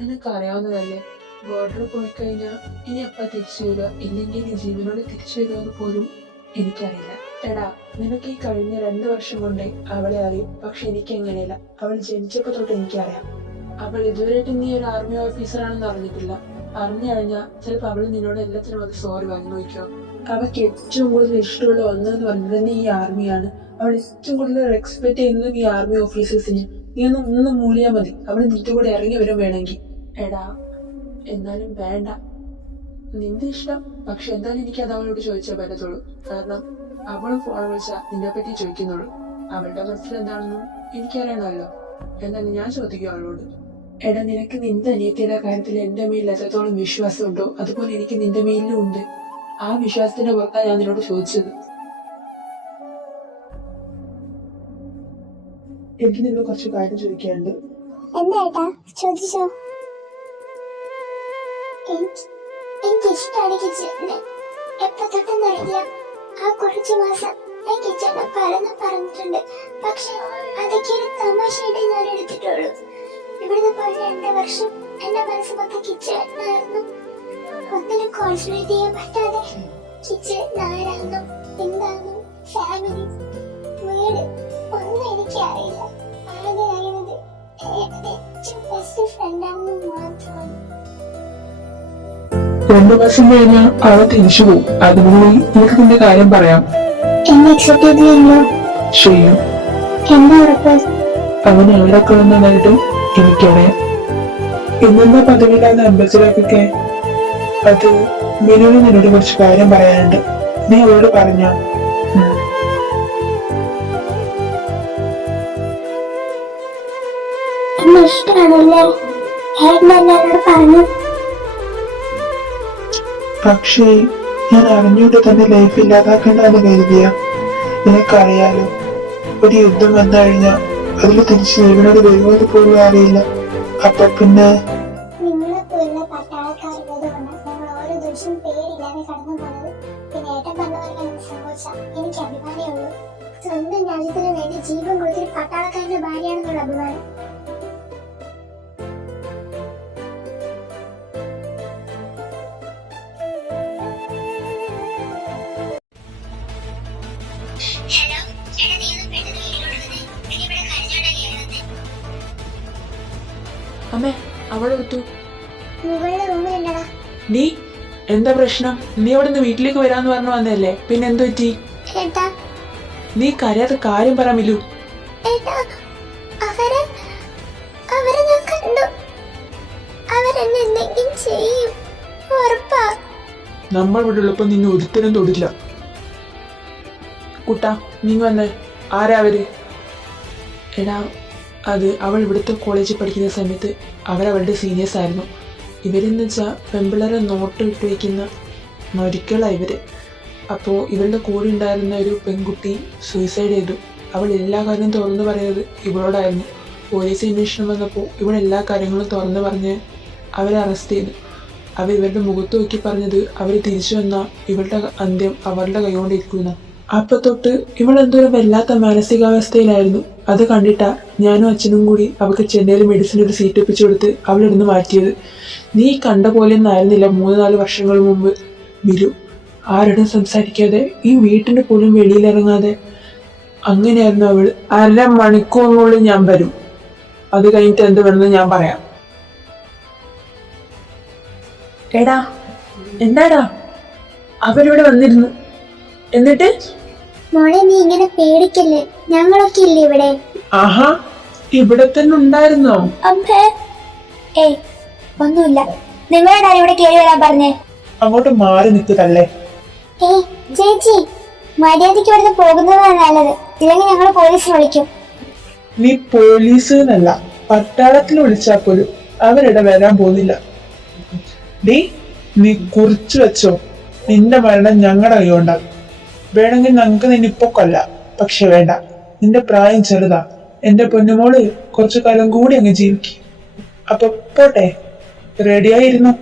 നിനക്ക് അറിയാവുന്നതല്ലേ, ബോർഡറിൽ പോയി കഴിഞ്ഞാൽ ഇനി എപ്പ തിരിച്ചു വരിക, ഇല്ലെങ്കിൽ നീ ജീവനോട് തിരിച്ചു വരുമെന്ന് പോലും എനിക്കറിയില്ല. എടാ, നിനക്ക് ഈ കഴിഞ്ഞ 2 വർഷം കൊണ്ടേ അവളെ അറിയും. പക്ഷെ എനിക്ക് എങ്ങനെയല്ല. അവൾ ജനിച്ചപ്പോ തൊട്ട് എനിക്കറിയാം. അവൾ ഇതുവരെയായിട്ട് നീ ഒരു ആർമി ഓഫീസറാണെന്ന് അറിഞ്ഞിട്ടില്ല. അറിഞ്ഞു കഴിഞ്ഞാൽ ചിലപ്പോൾ അവൾ നിന്നോട് എല്ലാത്തിനും അത് സോറി പറഞ്ഞു നോക്കിയോ. അവൾക്ക് ഏറ്റവും കൂടുതൽ ഇഷ്ടമുള്ള ഒന്നെന്ന് പറഞ്ഞത് തന്നെ ഈ ആർമിയാണ്. അവൾ ഏറ്റവും കൂടുതൽ റെസ്പെക്ട് ചെയ്യുന്നതും ഈ ആർമി ഓഫീസേഴ്സിന്. നീ ഒന്ന് മൂളിയാൽ മതി, അവൾ നിന്റെ കൂടെ ഇറങ്ങി വരും വേണമെങ്കിൽ. എടാ, എന്നാലും വേണ്ട, നിന്റെ ഇഷ്ടം. പക്ഷെ എന്തായാലും എനിക്ക് അത് അവളോട് ചോദിച്ചാൽ പറ്റത്തുള്ളൂ. കാരണം അവളും ഫോൺ വിളിച്ചാൽ നിന്നെ പറ്റി ചോദിക്കുന്നുള്ളൂ. അവളുടെ മനസ്സിൽ എന്താണെന്നും എനിക്കറിയണമല്ലോ. എന്നാലും ഞാൻ ചോദിക്കും അവളോട്. എടാ, നിനക്ക് നിന്റെ അനിയത്തിയുടെ കാര്യത്തിൽ എന്റെ മേലിൽ എത്രത്തോളം വിശ്വാസമുണ്ടോ അതുപോലെ എനിക്ക് നിന്റെ മേലിലും ഉണ്ട്. ആ വിശ്വാസത്തിന്റെ പുറത്താണ് ഞാൻ നിന്നോട് ചോദിച്ചത്. എനിക്ക് നിന്നോട് കുറച്ച് കാര്യം ചോദിക്കാനുണ്ട്. എന്താ ഏട്ടാ, ചോദിച്ചോ. എനിക്ക് ഇഷ്ടമാണ് കിച്ചനെ. എപ്പോ തൊട്ടെന്നറിയില്ല, ആ കുറച്ചു മാസം ഞാൻ കിച്ചനെ പറഞ്ഞിട്ടുണ്ട്. പക്ഷെ അതൊക്കെ ഒരു തമാശയായിട്ട് ഞാൻ എടുത്തിട്ടുള്ളൂ. ഇവിടുന്ന് പോയി 2 വർഷം എന്റെ മനസ്സ് മൊത്തം കിച്ചനായിരുന്നു. ഒന്നിനും കോൺസെൻട്രേറ്റ് ചെയ്യാൻ പറ്റാതെ കിച്ചൻ ആരാണെന്നും എന്താണെന്നും ഫാമിലി വീട് ഒന്നും എനിക്ക് അറിയില്ല. ആകെ അറിയുന്നത് എന്റെ ഏറ്റവും ബെസ്റ്റ് ഫ്രണ്ടാണെന്ന് മാത്രമാണ്. 2 വർഷം കഴിഞ്ഞാൽ അവൾ തിരിച്ചു പോകും. അതിനുള്ളിൽ നിനക്ക് നിന്റെ കാര്യം പറയാം. എന്നെ അക്സെപ്റ്റ് ചെയ്തില്ലല്ലോ. ചെയ്യും. എന്താ ഉറപ്പ്? അവൻ എവിടെ കൊള്ളുന്നതായിട്ടും എനിക്കറിയാം. ഇന്നെന്താ പതിവില്ലാതെ അമ്പലത്തിലേക്കൊക്കെ? അത് മിനുവിന് നിന്നോട് കുറച്ച് കാര്യം പറയാനുണ്ട്. നീ അവളോട് പറഞ്ഞോ? എന്നെ ഇഷ്ടമാണല്ലേ? എന്നോട് പറഞ്ഞു. പക്ഷേ ഞാൻ അറിഞ്ഞുകൊണ്ട് തന്നെ ലൈഫ് ഇല്ലാതാക്കേണ്ടെന്ന് കരുതിയ. നിനക്കറിയാലോ, ഒരു യുദ്ധം വന്നു കഴിഞ്ഞാൽ അതിൽ തിരിച്ച് ജീവനോട് വരുമെന്ന് പോലും അറിയില്ല. അപ്പൊ പിന്നെ നിങ്ങളെ പോലുള്ള പട്ടാളക്കാരുള്ളത് കൊണ്ട് ഞങ്ങൾ ഓരോ ദിവസവും പേടില്ലാതെ കടന്നു പോകുന്നത്. പിന്നെ ഏട്ടൻ പറഞ്ഞ പോലെ ഞാൻ സംഭവിച്ച എനിക്ക് അഭിമാനമേ ഉള്ളൂ. സ്വന്തം രാജ്യത്തിന് വേണ്ടി ജീവൻ കൊടുത്തൊരു പട്ടാളക്കാരന്റെ ഭാര്യയാണെന്നുള്ള അഭിമാനം. അമ്മേ, അവളെടുത്തു. മുകളിലെ റൂമിലുണ്ടടാ. നീ എന്താ പ്രശ്നം? നീ അവിടെ നിന്ന് വീട്ടിലേക്ക് വരാന്ന് പറഞ്ഞു വന്നല്ലേ, പിന്നെ എന്തു പറ്റി? ഏട്ടാ, നീ കരയാത്ത കാര്യം പറ മിലു. ഏട്ടാ, അവരെ ഞാൻ കണ്ടു. അവരെന്നെ എന്തെങ്കിലും ചെയ്യും, ഉറപ്പാ. നമ്മൾ ഇവിടെ ഉള്ളപ്പോ നിന്നെ ഒരുത്തരും തൊടില്ല. കുട്ടാ, നീ വന്നേ. ആരാ അവര്? എടാ, അത് അവൾ ഇവിടുത്തെ കോളേജിൽ പഠിക്കുന്ന സമയത്ത് അവരവളുടെ സീനിയേഴ്സ് ആയിരുന്നു. ഇവരെന്ന് വെച്ചാൽ പെമ്പിളരെ നോട്ട് ഇട്ട് വയ്ക്കുന്ന മരിക്കളാണ് ഇവര്. അപ്പോൾ ഇവളുടെ കൂടെ ഉണ്ടായിരുന്ന ഒരു പെൺകുട്ടി സൂയിസൈഡ് ചെയ്തു. അവൾ എല്ലാ കാര്യവും തുറന്നു പറയുന്നത് ഇവളോടായിരുന്നു. പോലീസ് അന്വേഷണം വന്നപ്പോൾ ഇവളെല്ലാ കാര്യങ്ങളും തുറന്നു പറഞ്ഞ് അവരെ അറസ്റ്റ് ചെയ്തു. അവർ ഇവരുടെ മുഖത്ത് നോക്കി പറഞ്ഞത് അവർ തിരിച്ചു വന്നാൽ ഇവളുടെ അന്ത്യം അവരുടെ കൈകൊണ്ടിരിക്കുന്ന. അപ്പൊ തൊട്ട് ഇവളെന്തോരം വല്ലാത്ത മാനസികാവസ്ഥയിലായിരുന്നു. അത് കണ്ടിട്ടാ ഞാനും അച്ഛനും കൂടി അവൾക്ക് ചെന്നൈയിൽ മെഡിസിൻ ഒരു സീറ്റ് ഒപ്പിച്ചു കൊടുത്ത് അവളിരുന്ന് മാറ്റിയത്. നീ കണ്ട പോലെയൊന്നും ആയിരുന്നില്ല 3-4 വർഷങ്ങൾ മുമ്പ് മിലു. ആരോടും സംസാരിക്കാതെ ഈ വീട്ടിന്റെ പോലും വെളിയിലിറങ്ങാതെ അങ്ങനെയായിരുന്നു അവൾ. 1/2 മണിക്കൂറിനുള്ളിൽ ഞാൻ വരും, അത് കഴിഞ്ഞിട്ട് എന്ത് വേണമെന്ന് ഞാൻ പറയാം. എടാ, എന്താടാ? അവരിവിടെ വന്നിരുന്നു. എന്നിട്ട് മോളെ, നീ ഇങ്ങനെ പേടിക്കല്ലേ, ഞങ്ങളൊക്കെ ഇല്ലേ ഇവിടെ. ആഹാ, ഇവിടെ തന്നെ ഉണ്ടായിരുന്നോ? അമ്മേ, ഏയ് ഒന്നുമില്ല. നിങ്ങളോടാ ഇവിടെ കയറി വരാൻ പറഞ്ഞേ. അങ്ങോട്ട് മാറി നിൽക്കുന്നല്ലേ. ഏയ് ചേച്ചി, മര്യാദയ്ക്ക് ഇവിടുന്ന് പോകുന്നതാണ് നല്ലത്, ഇല്ലെങ്കിൽ ഞങ്ങൾ പോലീസിനെ വിളിക്കും. നീ പോലീസ് എന്നല്ല, പട്ടാളത്തിൽ വിളിച്ചാൽ പോലും അവരിവിടെ വരാൻ പോകുന്നില്ല. നീ കുറിച്ചു വെച്ചോ, നിന്റെ മരണം ഞങ്ങളുടെ കൈകൊണ്ടാകും. വേണമെങ്കിൽ ഞങ്ങൾക്ക് നിന്നിപ്പോ കൊല്ലാം, പക്ഷെ വേണ്ട. നിന്റെ പ്രായം ചെറുതാ, എന്റെ പൊന്നുമോള് കുറച്ചു കാലം കൂടി അങ്ങ് ജീവിക്കും. അപ്പൊ പോട്ടെ, റെഡിയായിരുന്നു.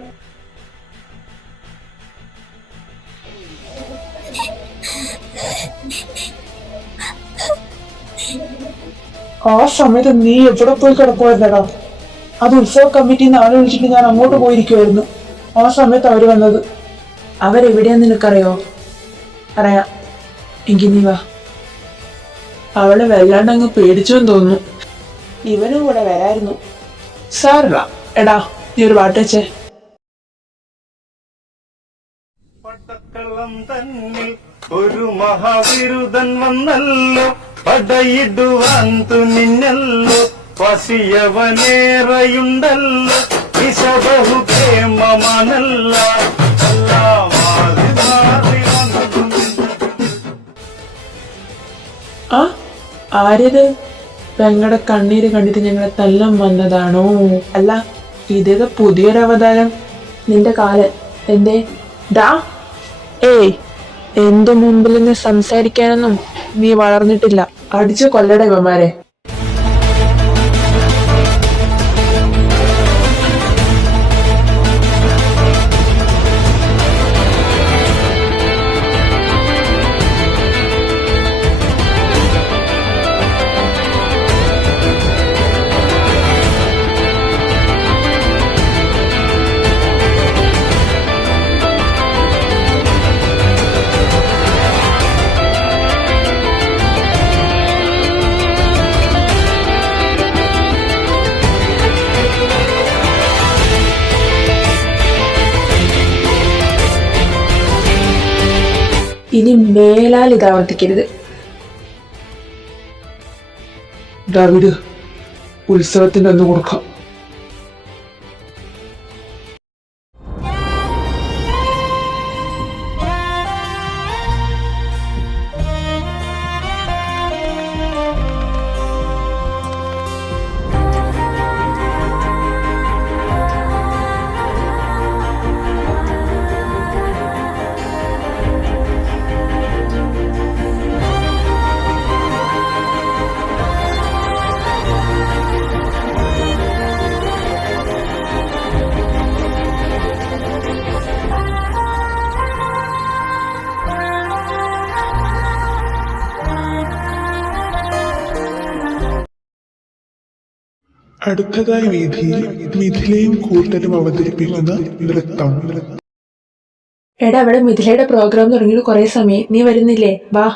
ആ സമയത്ത് നീ എവിടെ പോയി കിടക്കുവായിരുന്നടാ? അത് ഉത്സവ കമ്മിറ്റിന്ന് ആളെ വിളിച്ചിട്ട് ഞാൻ അങ്ങോട്ട് പോയിരിക്കുമായിരുന്നു. ആ സമയത്ത് അവര് വന്നത്. അവരെവിടെയാന്ന് നിനക്കറിയോ? അറിയാം, എങ്കിൽ നീ വാ. അവള് വല്ലാണ്ട് അങ്ങ് പേടിച്ചെന്ന് തോന്നുന്നു. ഇവനും കൂടെ വരായിരുന്നു. സാറില്ല, എടാ നീ ഒരു പാട്ട് വെച്ചേ. പട്ടക്കളം തന്നിൽ ഒരു മഹാവിരുദൻ വന്നല്ലോ, പടയിടുവാൻ തുനിഞ്ഞല്ലോ, പശിയവനേറെയുണ്ടല്ലോ, ദിശ ബഹുപ്രേമമാണല്ല. ആ ആര്യത് പെങ്ങടെ കണ്ണീര് കണ്ടിട്ട് ഞങ്ങളെ തല്ലം വന്നതാണോ? അല്ല, ഇതേത് പുതിയൊരവതാരം? നിന്റെ കാലൻ എന്തേ ഡാ? ഏയ്, എന്റെ മുമ്പിൽ നിന്ന് സംസാരിക്കാനൊന്നും നീ വളർന്നിട്ടില്ല. അടിച്ചു കൊല്ലട ഇവന്മാരെ. ഇനി മേലാൽ ഇത് ആവർത്തിക്കരുത്. ഡാവിഡ്, ഉത്സവത്തിന്റെ ഒന്ന് കൊടുക്കാം. അടുത്തതായി വേദിയിൽ മിഥിലയും കൂട്ടരും അവതരിപ്പിക്കുന്ന നൃത്തം. എടാ, അവിടെ മിഥിലയുടെ പ്രോഗ്രാം തുടങ്ങിയിട്ട് കുറെ സമയം, നീ വരുന്നില്ലേ? വാ.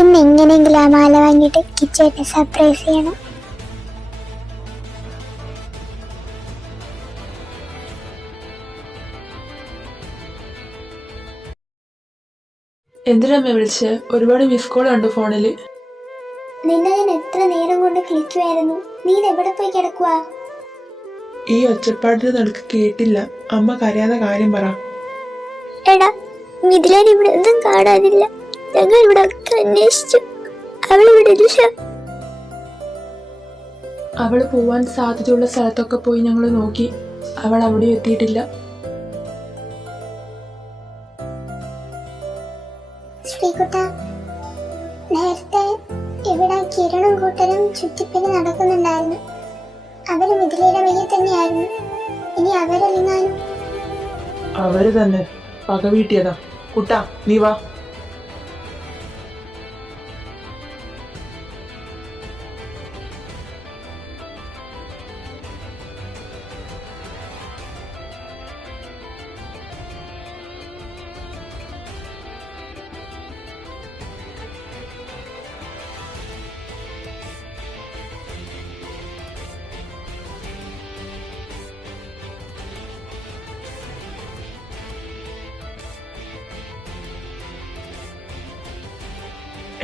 ഇന്ന് എങ്ങനെയെങ്കിലും ആ മാല വാങ്ങിയിട്ട് കിച്ചേട്ടെ സർപ്രൈസ് ചെയ്യണം. എന്തിനമ്മ വിളിച്ച്? ഒരുപാട് മിസ് കോൾ ഉണ്ട് ഫോണില്. നിന്നെ ഞാൻ എത്ര നേരം കൊണ്ട് വിളിക്കുമായിരുന്നു. നീ എവിടെ പോയി കിടക്കുവാ? ഈ ഒച്ചപ്പാട്ടിന് നിനക്ക് കേട്ടില്ല. അമ്മ കരയാതെ കാര്യം പറ. എടാ, മിഥിലേനെ ഇവിടെ ഒന്നും കാണാനില്ല. ഞങ്ങൾ ഇവിടെ ഒക്കെ അന്വേഷിച്ചു. അവളിവിടെ ഇല്ല. അവള് പോവാൻ സാധ്യതയുള്ള സ്ഥലത്തൊക്കെ പോയി ഞങ്ങൾ നോക്കി. അവൾ അവിടെ എത്തിയിട്ടില്ല. ശ്രീകുട്ട, നേരത്തെ ഇവിടെ കിരണും കൂട്ടരും ചുറ്റിപ്പറ്റി നടക്കുന്നുണ്ടായിരുന്നു. അവര് മിഥിലയുടെ വഴിയിൽ തന്നെയായിരുന്നു. ഇനി അവരല്ലെങ്ങാനും. അവര് തന്നെ പക വീട്ടിയതാ. കുട്ടാ, നീ വാ.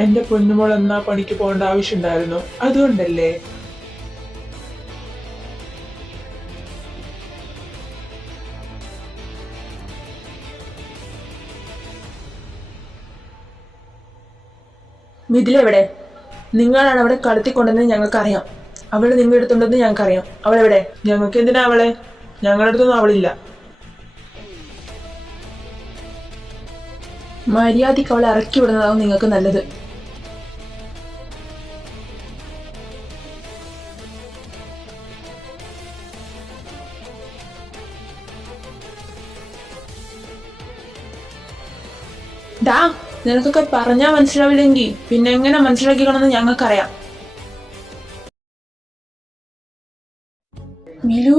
എന്റെ പൊന്നുമോൾ എന്നാ പണിക്ക് പോകേണ്ട ആവശ്യമുണ്ടായിരുന്നു, അതുകൊണ്ടല്ലേ. മിഥിലെവിടെ? നിങ്ങളാണ് അവിടെ കടത്തിക്കൊണ്ടെന്ന് ഞങ്ങൾക്കറിയാം. അവള് നിങ്ങളുടെ അടുത്തുണ്ടെന്ന് ഞങ്ങൾക്കറിയാം. അവളെവിടെ? ഞങ്ങൾക്ക് എന്തിനാ അവളെ? ഞങ്ങളുടെ അടുത്തൊന്നും അവളില്ല. മര്യാദയ്ക്ക് അവളെ ഇറക്കി വിടുന്നതാവും നിങ്ങൾക്ക് നല്ലത്. ഡാ, നിനക്കൊക്കെ പറഞ്ഞാ മനസ്സിലാവില്ലെങ്കിൽ പിന്നെ എങ്ങനെ മനസ്സിലാക്കിക്കണമെന്ന് ഞങ്ങൾക്കറിയാം. മിലു,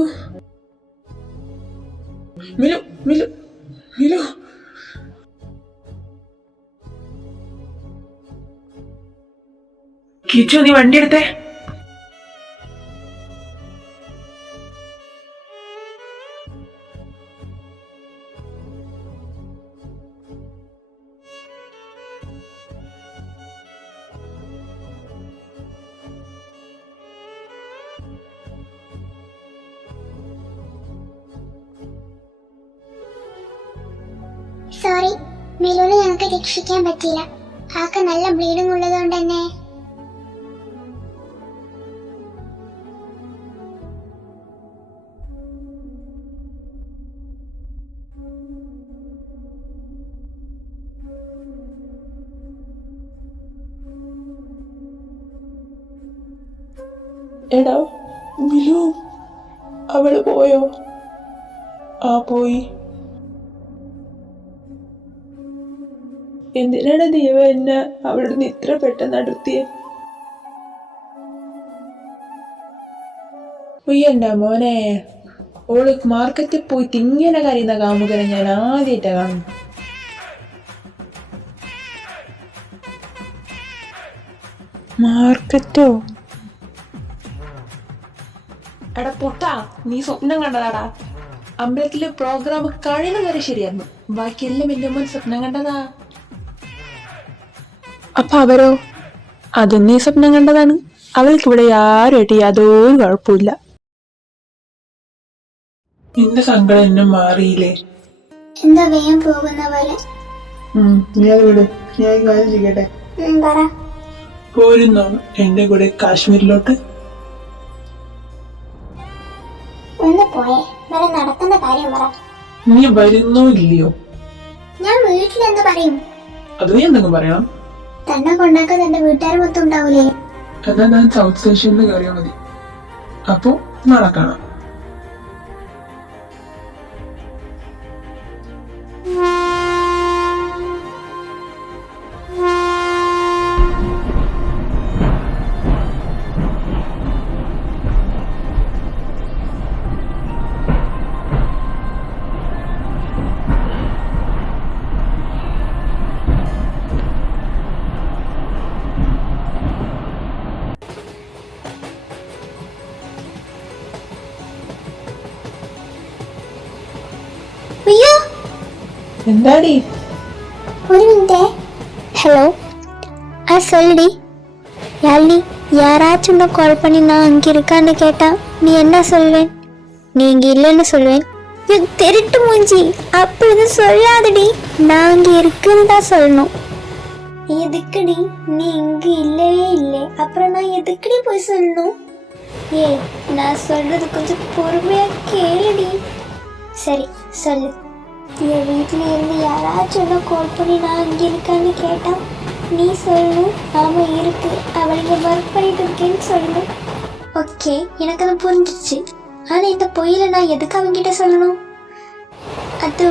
മിലു, മിലു, മിലു. കിച്ചു, നീ വണ്ടി എടുത്തേ. സോറി, മിലുവിനെ ഞങ്ങൾക്ക് രക്ഷിക്കാൻ പറ്റിയില്ല. ആൾക്ക് നല്ല ബ്ലീഡിംഗ് ഉള്ളതുകൊണ്ട് തന്നെ. എടാ മിലു, അവള് പോയോ? ആ, പോയി. എന്തിനാണ് ദൈവ എന്നെ അവിടുന്ന് ഇത്ര പെട്ടെന്ന് അടുത്തിയെ? ഉയ്യണ്ട മോനെ, ഓള് മാർക്കറ്റിൽ പോയിട്ട് ഇങ്ങനെ കരയുന്ന കാമുകനെ ഞാൻ ആദ്യമായിട്ടാ കാണുന്നു. മാർക്കറ്റോ? എടാ പൊട്ടാ, നീ സ്വപ്നം കണ്ടതാടാ. അമ്പലത്തിലെ പ്രോഗ്രാം കഴിയുന്ന വരെ ശരിയായിരുന്നു, ബാക്കിയെല്ലാം എന്റെ മോൻ സ്വപ്നം കണ്ടതാ. അപ്പൊ അവരോ? അതും നീ സ്വപ്നം കണ്ടതാണ്. അവൾക്ക് ഇവിടെ ആരുമായിട്ട് യാതൊരു കുഴപ്പമില്ല. നിന്റെ സങ്കടം എന്നെ മാറിയില്ലേ? എന്താ വേഗം പോകുന്ന പോലെ? നീ അത് വിട്, ഞാൻ കാര്യം ചെയ്യട്ടെ. പറ. പോരുന്നോ എന്റെ കൂടെ കാശ്മീരിലോട്ട്? ഒന്ന് പോയേ, വരെ നടക്കുന്ന കാര്യം പറ. നീ വരുന്നോ ഇല്ലയോ? ഞാൻ വീട്ടിലെന്ത് പറയും? അത് നീ എന്തെങ്കിലും പറയണം. തന്നെ കൊണ്ടാക്കാൻ എന്റെ വീട്ടുകാർ മൊത്തം ഉണ്ടാവൂലേ? എന്നാ ഞാൻ സൗത്ത് സ്റ്റേഷനിൽ കയറിയാ മതി. അപ്പൊ നാളെ കാണാം. അയ്യോ, എന്താടി? ஒரு மினிட். ஹலோ, சொல்லுடி. யாழ்னி, யாராச்சும் உன்னை கால் பண்ணி நான் அங்கே இருக்கான்னு கேட்டா நீ என்ன சொல்வேன்? நீ இங்கே இல்லைன்னு சொல்வேன். திருட்டு மூஞ்சி, அப்படி சொல்லாதடி. நான் இங்கே இருக்குன்னு தான் சொல்லணும். எதுக்குடி நீ இங்கே இல்லவே இல்லை? அப்புறம் நான் எதுக்குடி போய் சொல்லணும்? ஏய், நான் சொல்றது கொஞ்சம் பொறுமையா கேளுடி. சரி சொல்லு. என் வீட்டில் இருந்து யாராச்சும் கால் பண்ணி நான் இங்கே இருக்கான்னு கேட்டா நீ சொல்லணும், ஆமாம் இருக்கு, அவள் இங்கே ஒர்க் பண்ணிட்டு இருக்கேன்னு சொல்லணும். ஓகே, எனக்கு அது புரிஞ்சிச்சு. ஆனால் இந்த பொய்யில நான் எதுக்கு அவங்கிட்ட சொல்லணும்? அது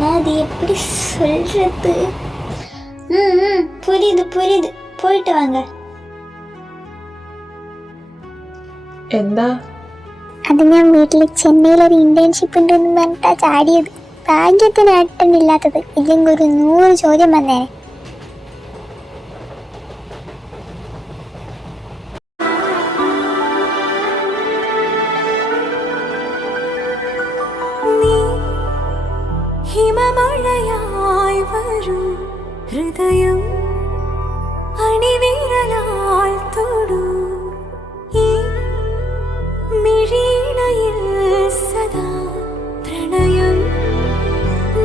நான் அது எப்படி சொல்றது? புரியுது புரியுது, போயிட்டு வாங்க. എന്താ? അത് ഞാൻ വീട്ടിൽ ചെന്നൈയിലൊരു ഇന്റേൺഷിപ്പ് ഉണ്ടെന്ന് പറഞ്ഞിട്ടാ ചാടിയത്. ഭാഗ്യത്തിന് ഏട്ടനില്ലാത്തത്, ഇല്ലെങ്കിൽ ഒരു 100 ചോദ്യം വന്നേ. ഹിമമഴയായി വരും ഹൃദയം അണിവിരലാൽ തൊടൂ ഈ മിഴിയിണയിൽ സദാ പ്രണയം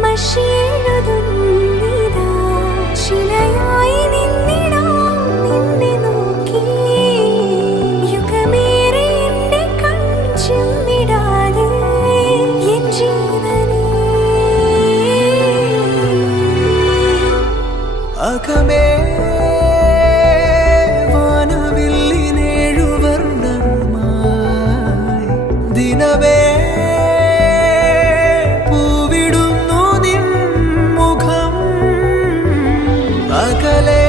മഷിയെഴുതുന്നിതാ ശിലയായി നിന്നിടാം നിന്നെ നോക്കി യുഗമേറെ എന്റെ കൺചിമ്മിടാതെ എൻ ജീവനേ അകമേ വാനവില്ലിനേഴുവർണ്ണമായി ദിനമേ പൂവിടുന്നു നിൻ മുഖം അകലെ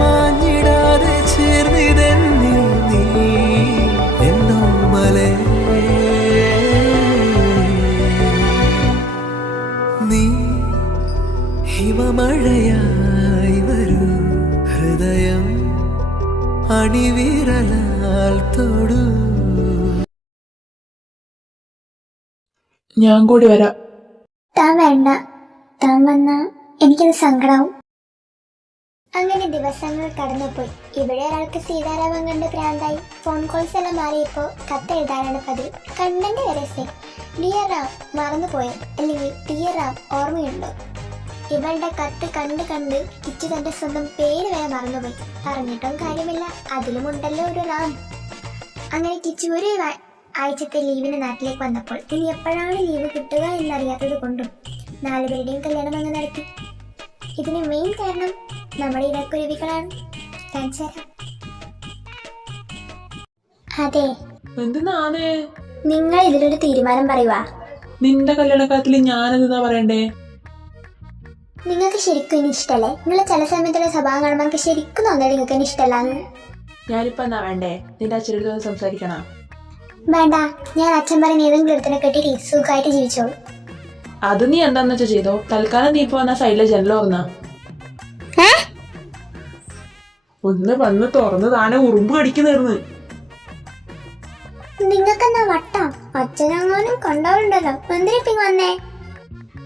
മാഞ്ഞിടാതെ ചേർന്നിതെന്നിൽ നീ എന്നോമലേ നീ ഹിമമഴയായി വരൂ ഹൃദയം അണിവിരലാൽ തൊടൂ ഞാൻ കൂടി വരാം. താൻ വേണ്ട, താൻ വന്നാ എനിക്കത് സങ്കടാവും. അങ്ങനെ ദിവസങ്ങൾ കടന്നുപോയി. ഇവിടെ ഒരാൾക്ക് സീതാരാമൻ കണ്ട് പ്രാന്തായി. ഫോൺ കോൾസ് എല്ലാം മാറിയപ്പോ കത്തെഴുതാനാണ് പതിവ്. കണ്ടന്റ് വരെ സെയിം. ഡിയർ റാം മറന്നുപോയോ, അല്ലെങ്കിൽ ഡിയർ റാം ഓർമ്മയുണ്ടോ? ഇവളുടെ കത്ത് കണ്ട് കണ്ട് കിച്ചു തന്റെ സ്വന്തം പേര് വരെ മറന്നുപോയി. പറഞ്ഞിട്ടും കാര്യമില്ല, അതിലുമുണ്ടല്ലോ ഒരു റാം. അങ്ങനെ കിച്ചു ഒരു ആഴ്ചത്തെ ലീവിന് നാട്ടിലേക്ക് വന്നപ്പോൾ ഇനി എപ്പോഴാണ് ലീവ് കിട്ടുക എന്നറിയാത്തത് കൊണ്ടും 4 പേരുടെയും കല്യാണം അങ്ങ് നടത്തി. ഇതിന് മെയിൻ കാരണം നമ്മുടെ ഇടക്കുരുവികളാണ്. അതെ, എന്തിനാണ് നിങ്ങൾ ഇതിലൊരു തീരുമാനം പറയുക. നിന്റെ കല്യാണക്കാലത്തിൽ ഞാനെന്താ പറയണ്ടേ? നിങ്ങൾക്ക് ശരിക്കും ഇനി ഇഷ്ടല്ലേ? നിങ്ങൾ ചില സമയത്തുള്ള സ്വഭാവം കാണുമ്പോൾ എനിക്ക് ശരിക്കും തോന്നല് നിങ്ങൾക്ക് ഇനി ഇഷ്ടമല്ലാന്ന്. ഞാനിപ്പോ എന്നാ വേണ്ടേ? നിന്റെ അച്ഛനടുത്ത് സംസാരിക്കണം. വേണ്ട, ഞാൻ അച്ഛൻ പറയുന്ന ഏതെങ്കിലും ഒരുത്തിനെ കെട്ടി സുഖമായിട്ട് ജീവിച്ചോളൂ. അത് നീ എന്താന്ന് വെച്ചാ ചെയ്തോ. തൽക്കാലം നീ ഇപ്പൊ വന്ന സൈഡിലെ ജനൽ തുറന്നാ ഒന്ന് വന്ന് തുറന്നതാണ് ഉറുമ്പ് കടിക്കുന്നേർന്ന്. നിങ്ങൾക്കെന്നാ വട്ടാ? അച്ഛനങ്ങാനും കണ്ടവരുണ്ടല്ലോ, എന്തിനിപ്പിങ് വന്നേ?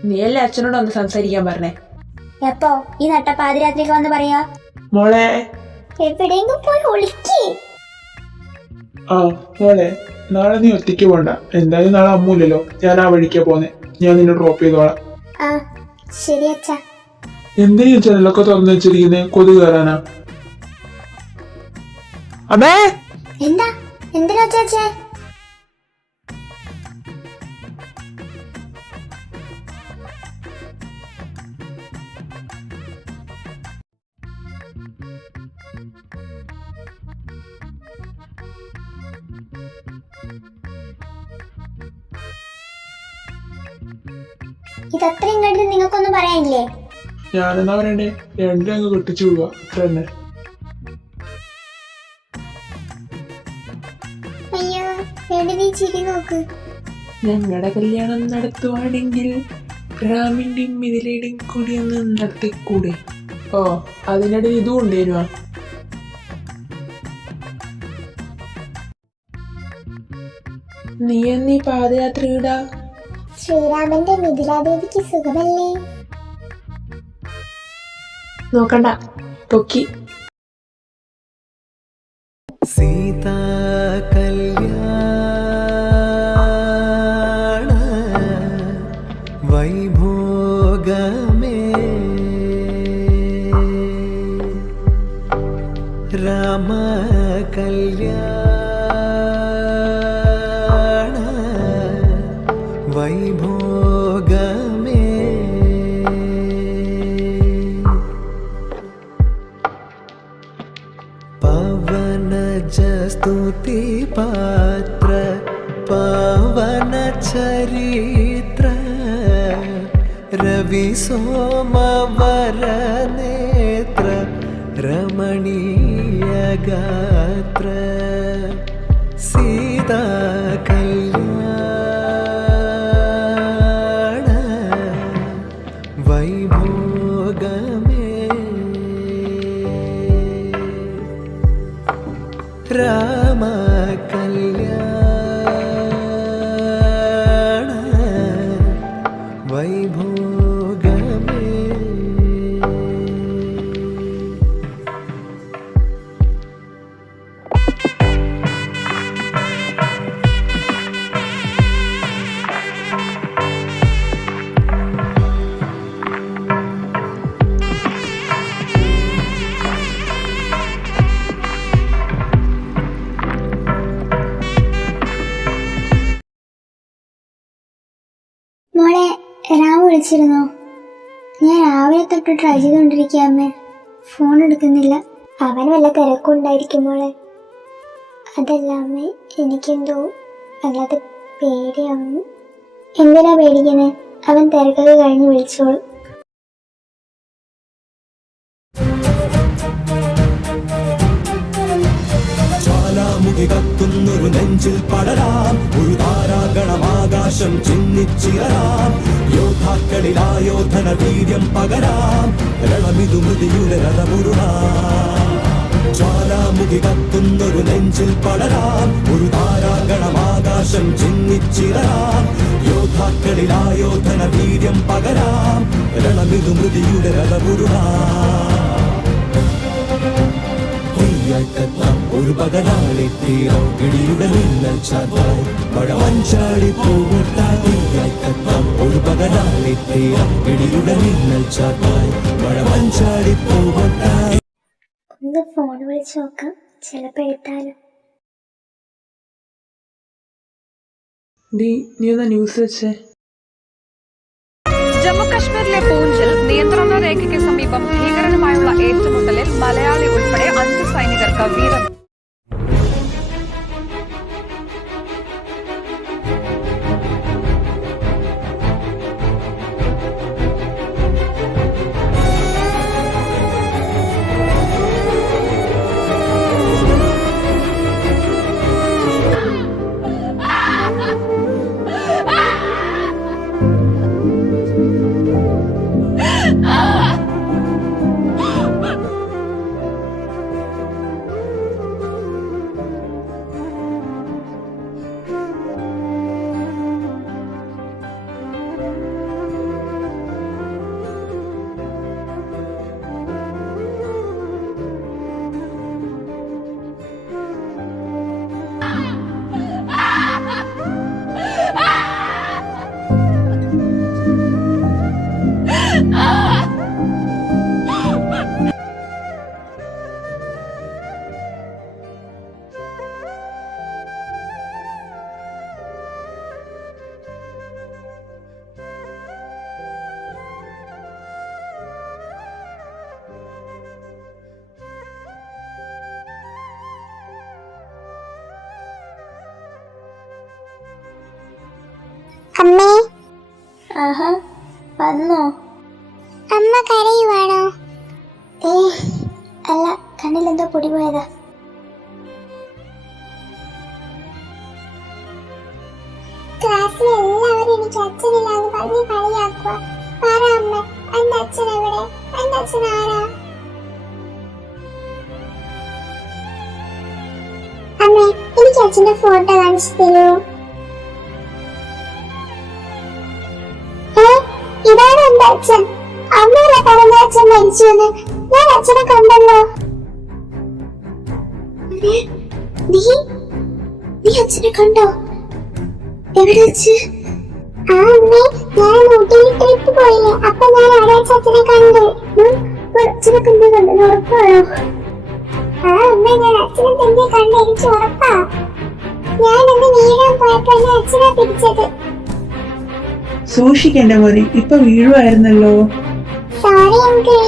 നീയല്ലേ അച്ഛനോട് ഒന്ന് സംസാരിക്കാൻ പറഞ്ഞേ? എപ്പോ? ഈ നട്ട പാതിരാത്രിക്ക് വന്ന് പറയാ? മോളെ, എവിടെയെങ്കിലും പോയി ഒളിക്കേ. ആ മോളെ, നാളെ നീ ഒറ്റയ്ക്ക് പോണ്ട. എന്തായാലും നാളെ അമ്മൂല്ലല്ലോ, ഞാൻ ആ വഴിക്കാ പോന്നെ. ഞാൻ നിന്നെ ഡ്രോപ്പ് ചെയ്തോളാം. ആ ശരി അച്ഛാ. എന്തിനാ ജനലൊക്കെ തുറന്നു വെച്ചിരിക്കുന്നേ? കൊതുക് കയറാനാ? അമ്മേ, എന്താ? എന്തിനാ ചേച്ചേ? ഇതത്രയും കണ്ടിട്ട് നിങ്ങൾക്കൊന്നും പറയാനില്ലേ? ഞാനെന്നാ പറയണ്ടേ? രണ്ടും അങ്ങ് കെട്ടിച്ചു പോവുക, അത്ര തന്നെ. അയ്യോ, വേണ്ടി നീ ചിരി നോക്ക്. ഞങ്ങളുടെ കല്യാണം നടത്തുവാണെങ്കിൽ റാമിന്റെയും മിഥിലയുടെയും കൂടി ഒന്ന് നടത്തിക്കൂടെ? ഓ, അതിനിടയിൽ ഇതും ഉണ്ടേനുവാ. നീ എന്നീ പാദയാത്ര ഇടാ. ശ്രീരാമന്റെ മിഥിലാദേവിക്ക് സുഖമല്ലേ? നോക്കണ്ട, പൊക്കി. സീതാ കല്യാണ വൈഭോഗമേ രാമ കല്യാണ വൈഭോഗമേ स्तुति पात्र पावन चरित्र रवि सोमवर नेत्र रमणीय गात्र सीता कल्याण वैभोगमे राम कल्याण वैभोगमे മോളെ രാമ വിളിച്ചിരുന്നോ? ഞാൻ രാവിലെ തൊട്ട് ട്രൈ ചെയ്തുകൊണ്ടിരിക്കുക അമ്മേ, ഫോൺ എടുക്കുന്നില്ല. അവൻ വല്ല തിരക്കുണ്ടായിരിക്കും മോളെ. അതല്ല അമ്മേ, എനിക്കെന്തോ വല്ലാതെ പേടിയാവുന്നു. എന്തിനാ പേടിക്കുന്നത്? അവൻ തിരക്കൊക്കെ കഴിഞ്ഞ് വിളിച്ചോളൂ. ജ്വാലാമുഖി കത്തുന്നൊരു നെഞ്ചിൽ പടരാം, ഒരു താരാഗണമാകാശം ചിന്നിച്ചിറരാം. യോദ്ധാക്കളിലായോധന വീര്യം പകരാം, രണമിതു മൃതിയുടെ രഥമുരുളാം. ജ്വാലാമുഖി കത്തുന്നൊരു നെഞ്ചിൽ പടരാം, ഒരു താരാഗണമാകാശം ചിന്നിച്ചിറരാം. യോദ്ധാക്കളിലായോധന വീര്യം പകരാം, രണമിതു മൃതിയുടെ രഥമുരുളാം. ഒരു പകലാളി തീരോ ഇടിയുടെ മിന്നൽ ചാത്തായി മഴ മഞ്ചാടി പോകട്ടായി. ഒരു പകലാളി തീരോ ഇടിയുടെ മിന്നൽ ചാത്തായി മഴ മഞ്ചാടി പോകട്ടായി. ഒന്ന് ഫോൺ വിളിച്ച് നോക്കാം, ചിലപ്പോൾ എടുത്താലോ. നീ ഒന്ന് ന്യൂസ് വെച്ചേ. ജമ്മുകശ്മീരിലെ പൂഞ്ചിൽ നിയന്ത്രണ രേഖയ്ക്ക് സമീപം ഭീകരരുമായുള്ള ഏറ്റുമുട്ടലിൽ മലയാളി ഉൾപ്പെടെ 5 സൈനികർക്ക് വീരം. അമ്മേ. ആഹാ, വന്നോ? അമ്മ കരയുവാണോ? അല്ല, കണ്ണിലെന്തോ പൊടി പോയതാ. ക്ലാസ്സിലെ എല്ലാവരും എനിക്ക് അച്ഛനില്ലാന്ന് പറഞ്ഞ് കളിയാക്കുക. പറ അമ്മ, എന്റെ അച്ഛൻ എവിടെ? എന്റെ അച്ഛൻ ആരാ? അമ്മേ, എനിക്ക് അച്ഛന്റെ ഫോട്ടോ കാണിച്ചു തരൂ. ഇതാണ് എന്റെ അച്ഛൻ. അമ്മയുടെ പറഞ്ഞ അച്ഛൻ മരിച്ചുവെന്ന്. ഞാൻ അച്ഛനെ കണ്ടല്ലോ. നീ അച്ഛനെ കണ്ടോ? എവിടെ വെച്ച്? ആ അമ്മേ, ഞാൻ ഊട്ടിയിൽ ട്രിപ്പ് പോയില്ലേ, അപ്പൊ ഞാൻ അവിടെ വെച്ച് അച്ഛനെ കണ്ടു. അച്ഛനെ കണ്ടു ഉറപ്പാണോ? ആ അമ്മ, ഞാൻ അച്ഛനെ തന്നെ കണ്ട്, എനിക്ക് ഉറപ്പാ. ഞാൻ അന്ന് വീഴാൻ പോയപ്പോ എന്നെ അച്ഛനെ പിടിച്ചത്. സൂക്ഷിക്കേണ്ട മോനെ, ഇപ്പൊ വീഴുവായിരുന്നല്ലോ. Sorry uncle.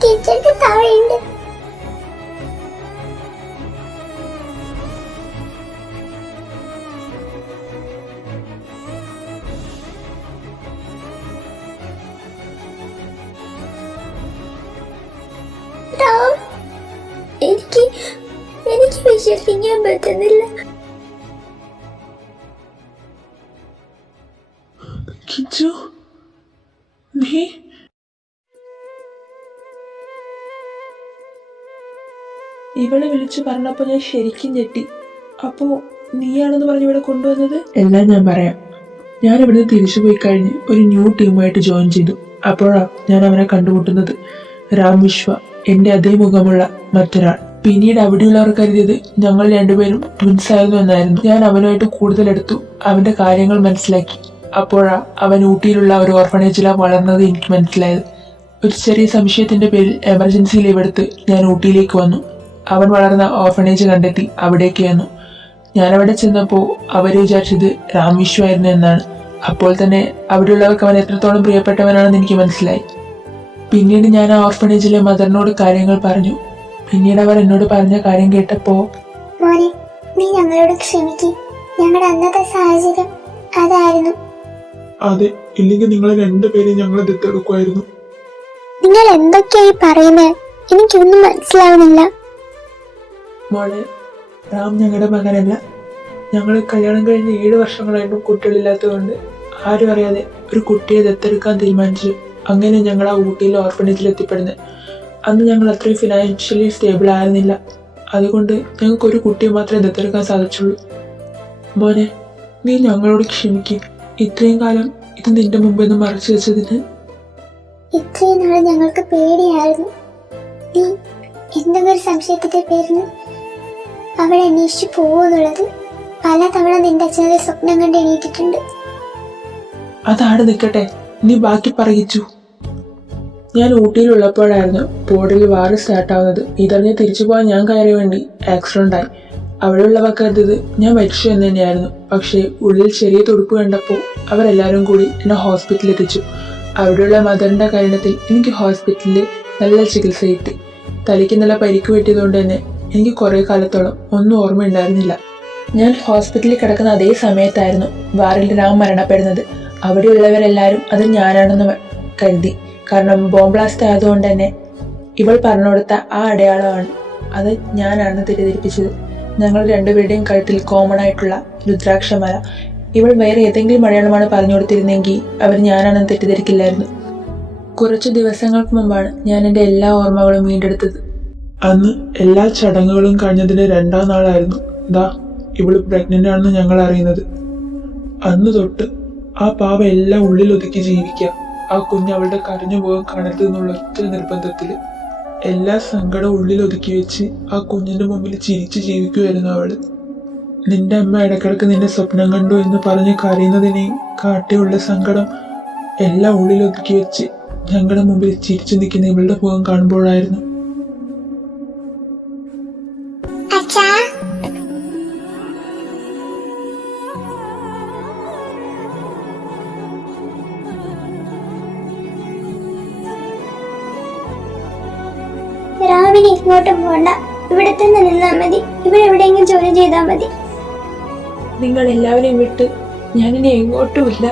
കിച്ചന്റെ താഴെയുണ്ട്. എനിക്ക് വിശ്വസിക്കാൻ പറ്റുന്നില്ല. കിച്ചു, നീ ഇവളെ വിളിച്ചു പറഞ്ഞപ്പോ ഞാൻ ശരിക്കും ഞെട്ടി. അപ്പോ നീയാണെന്ന് പറഞ്ഞ് ഇവിടെ കൊണ്ടുവന്നത്? എല്ലാം ഞാൻ പറയാം. ഞാൻ ഇവിടുന്ന് തിരിച്ചു പോയി കഴിഞ്ഞ് ഒരു ന്യൂ ടീമുമായിട്ട് ജോയിൻ ചെയ്തു. അപ്പോഴാ ഞാൻ അവനെ കണ്ടുമുട്ടുന്നത്. രാം വിശ്വ, എന്റെ അതേ മുഖമുള്ള മറ്റൊരാൾ. പിന്നീട് അവിടെയുള്ളവർ കരുതിയത് ഞങ്ങൾ രണ്ടുപേരും ട്വിൻസ് ആയിരുന്നു എന്നായിരുന്നു. ഞാൻ അവനുമായിട്ട് കൂടുതൽ എടുത്തു, അവന്റെ കാര്യങ്ങൾ മനസ്സിലാക്കി. അപ്പോഴാ അവൻ ഊട്ടിയിലുള്ള ഒരു ഓർഫണേജിലാണ് വളർന്നത് എനിക്ക് മനസ്സിലായത്. ഒരു ചെറിയ സംശയത്തിന്റെ പേരിൽ എമർജൻസി ലീവ് എടുത്ത് ഞാൻ ഊട്ടിയിലേക്ക് വന്നു. അവൻ വളർന്ന ഓർഫണേജ് കണ്ടെത്തി അവിടേക്ക് വന്നു. ഞാനവിടെ ചെന്നപ്പോൾ അവർ വിചാരിച്ചത് രാം വിശ്വ ആയിരുന്നു എന്നാണ്. അപ്പോൾ തന്നെ അവിടെയുള്ളവർക്ക് അവൻ എത്രത്തോളം പ്രിയപ്പെട്ടവനാണെന്ന് എനിക്ക് മനസ്സിലായി. പിന്നീട് ഞാൻ ആ ഓർഫണേജിലെ മദറിനോട് കാര്യങ്ങൾ പറഞ്ഞു. പിന്നീട് അവർ എന്നോട് പറഞ്ഞ കാര്യം കേട്ടപ്പോ, മോനെ, നീ ഞങ്ങളോട് ക്ഷമിക്ക്. ഞങ്ങളുടെ അന്നത്തെ സാഹചര്യം അതായിരുന്നു. അതെ, ഇല്ലെങ്കിൽ നിങ്ങൾ രണ്ടുപേരെയും ഞങ്ങൾ ദത്തെടുക്കുമായിരുന്നു. നിങ്ങൾ എന്തൊക്കെയായി പറയുന്നത്? എനിക്കൊന്നും മനസ്സിലാവുന്നില്ല. മോളെ, റാം ഞങ്ങളുടെ മകനല്ല. ഞങ്ങൾ കല്യാണം കഴിഞ്ഞ് 7 വർഷങ്ങളായിട്ടും കുട്ടികളില്ലാത്തതുകൊണ്ട് ആരും അറിയാതെ ഒരു കുട്ടിയെ ദത്തെടുക്കാൻ തീരുമാനിച്ചു. അങ്ങനെ ഞങ്ങൾ ആ ഊട്ടിയിലെ ഓർഫനേജിൽ എത്തിപ്പെടുന്നത്. അന്ന് ഞങ്ങൾ അത്രയും ഫിനാൻഷ്യലി സ്റ്റേബിൾ ആയിരുന്നില്ല. അതുകൊണ്ട് ഞങ്ങൾക്കൊരു കുട്ടിയെ മാത്രമേ ദത്തെടുക്കാൻ സാധിച്ചുള്ളൂ. മോനെ, നീ ഞങ്ങളോട് ക്ഷമിക്കും. ഇത്രയും കാലം ഇത് നിന്റെ മുമ്പെന്ന് മറച്ചു വെച്ചതിന്. ഇത്രയും നാളെ ഞങ്ങൾക്ക് പേടിയായിരുന്നു. നീ എന്തെങ്കിലും ഒരു സംശയത്തിന്റെ പേരിൽ അവളെ അന്വേഷിച്ചു പോകുന്നുള്ളത് പലതവണ നിന്റെ അച്ഛനെ സ്വപ്നം കണ്ട് എണീറ്റിട്ടുണ്ട്. അതാണ് നിൽക്കട്ടെ, നീ ബാക്കി പറയിച്ചു. ഞാൻ ഊട്ടിയിലുള്ളപ്പോഴായിരുന്നു ബോർഡിൽ വാറ് സ്റ്റാർട്ടാവുന്നത്. ഇതറിഞ്ഞ് തിരിച്ചു പോകാൻ ഞാൻ കയറി വേണ്ടി ആക്സിഡന്റ് ആയി. അവിടെയുള്ളവർ കരുതത് ഞാൻ മരിച്ചു എന്ന് തന്നെയായിരുന്നു. പക്ഷേ ഉള്ളിൽ ചെറിയ തുടുപ്പ് കണ്ടപ്പോൾ അവരെല്ലാവരും കൂടി എന്നെ ഹോസ്പിറ്റലിൽ എത്തിച്ചു. അവിടെയുള്ള മദറിന്റെ കാരണത്തിൽ എനിക്ക് ഹോസ്പിറ്റലിൽ നല്ല ചികിത്സ കിട്ടി. തലയ്ക്ക് നല്ല പരിക്ക് പറ്റിയതുകൊണ്ട് തന്നെ എനിക്ക് കുറേ കാലത്തോളം ഒന്നും ഓർമ്മയുണ്ടായിരുന്നില്ല. ഞാൻ ഹോസ്പിറ്റലിൽ കിടക്കുന്ന അതേ സമയത്തായിരുന്നു വാറിൽ രാം മരണപ്പെടുന്നത്. അവിടെയുള്ളവരെല്ലാവരും അത് ഞാനാണെന്ന് കരുതി. കാരണം ബോംബ് ബ്ലാസ്റ്റ് ആയതുകൊണ്ട് തന്നെ ഇവൾ പറഞ്ഞു കൊടുത്ത ആ അടയാളമാണ് അത് ഞാനാണെന്ന് തെറ്റിദ്ധരിപ്പിച്ചത്. ഞങ്ങൾ രണ്ടുപേരുടെയും കഴുത്തിൽ കോമൺ ആയിട്ടുള്ള രുദ്രാക്ഷമാല. ഇവൾ വേറെ ഏതെങ്കിലും അടയാളമാണ് പറഞ്ഞു കൊടുത്തിരുന്നെങ്കിൽ അവർ ഞാനാണെന്ന് തെറ്റിദ്ധരിക്കില്ലായിരുന്നു. കുറച്ച് ദിവസങ്ങൾക്ക് മുമ്പാണ് ഞാൻ എൻ്റെ എല്ലാ ഓർമ്മകളും വീണ്ടെടുത്തത്. അന്ന് എല്ലാ ചടങ്ങുകളും കഴിഞ്ഞതിന്റെ 2ാം നാളായിരുന്നു ഇവള് പ്രഗ്നന്റ് ആണെന്ന് ഞങ്ങൾ അറിയുന്നത്. അന്ന് തൊട്ട് ആ പാവ എല്ലാം ഉള്ളിലൊതുക്കി ജീവിക്കുക. ആ കുഞ്ഞ് അവളുടെ കരഞ്ഞു പോകാൻ കാണരുത് എന്നുള്ള ഒറ്റ നിർബന്ധത്തില് എല്ലാ സങ്കടവും ഉള്ളിലൊതുക്കി വെച്ച് ആ കുഞ്ഞിന്റെ മുമ്പിൽ ചിരിച്ച് ജീവിക്കുമായിരുന്നു അവള്. നിന്റെ അമ്മ ഇടക്കിടക്ക് നിന്റെ സ്വപ്നം കണ്ടു എന്ന് പറഞ്ഞ് കരയുന്നതിനെയും കാട്ടിയുള്ള സങ്കടം എല്ലാം ഉള്ളിലൊതുക്കി വെച്ച് ഞങ്ങളുടെ മുമ്പിൽ ചിരിച്ചു നിൽക്കുന്ന ഇവളുടെ മുഖം കാണുമ്പോഴായിരുന്നു. അച്ഛാ, രാവിലെ ഇങ്ങോട്ടും പോണ്ട, ഇവിടെ തന്നെ നിന്നാ മതി. ഇവിടെ എവിടെയെങ്കിലും ജോലി ചെയ്താൽ മതി. നിങ്ങൾ എല്ലാവരെയും വിട്ട് ഞാനിനി എങ്ങോട്ടുമില്ല.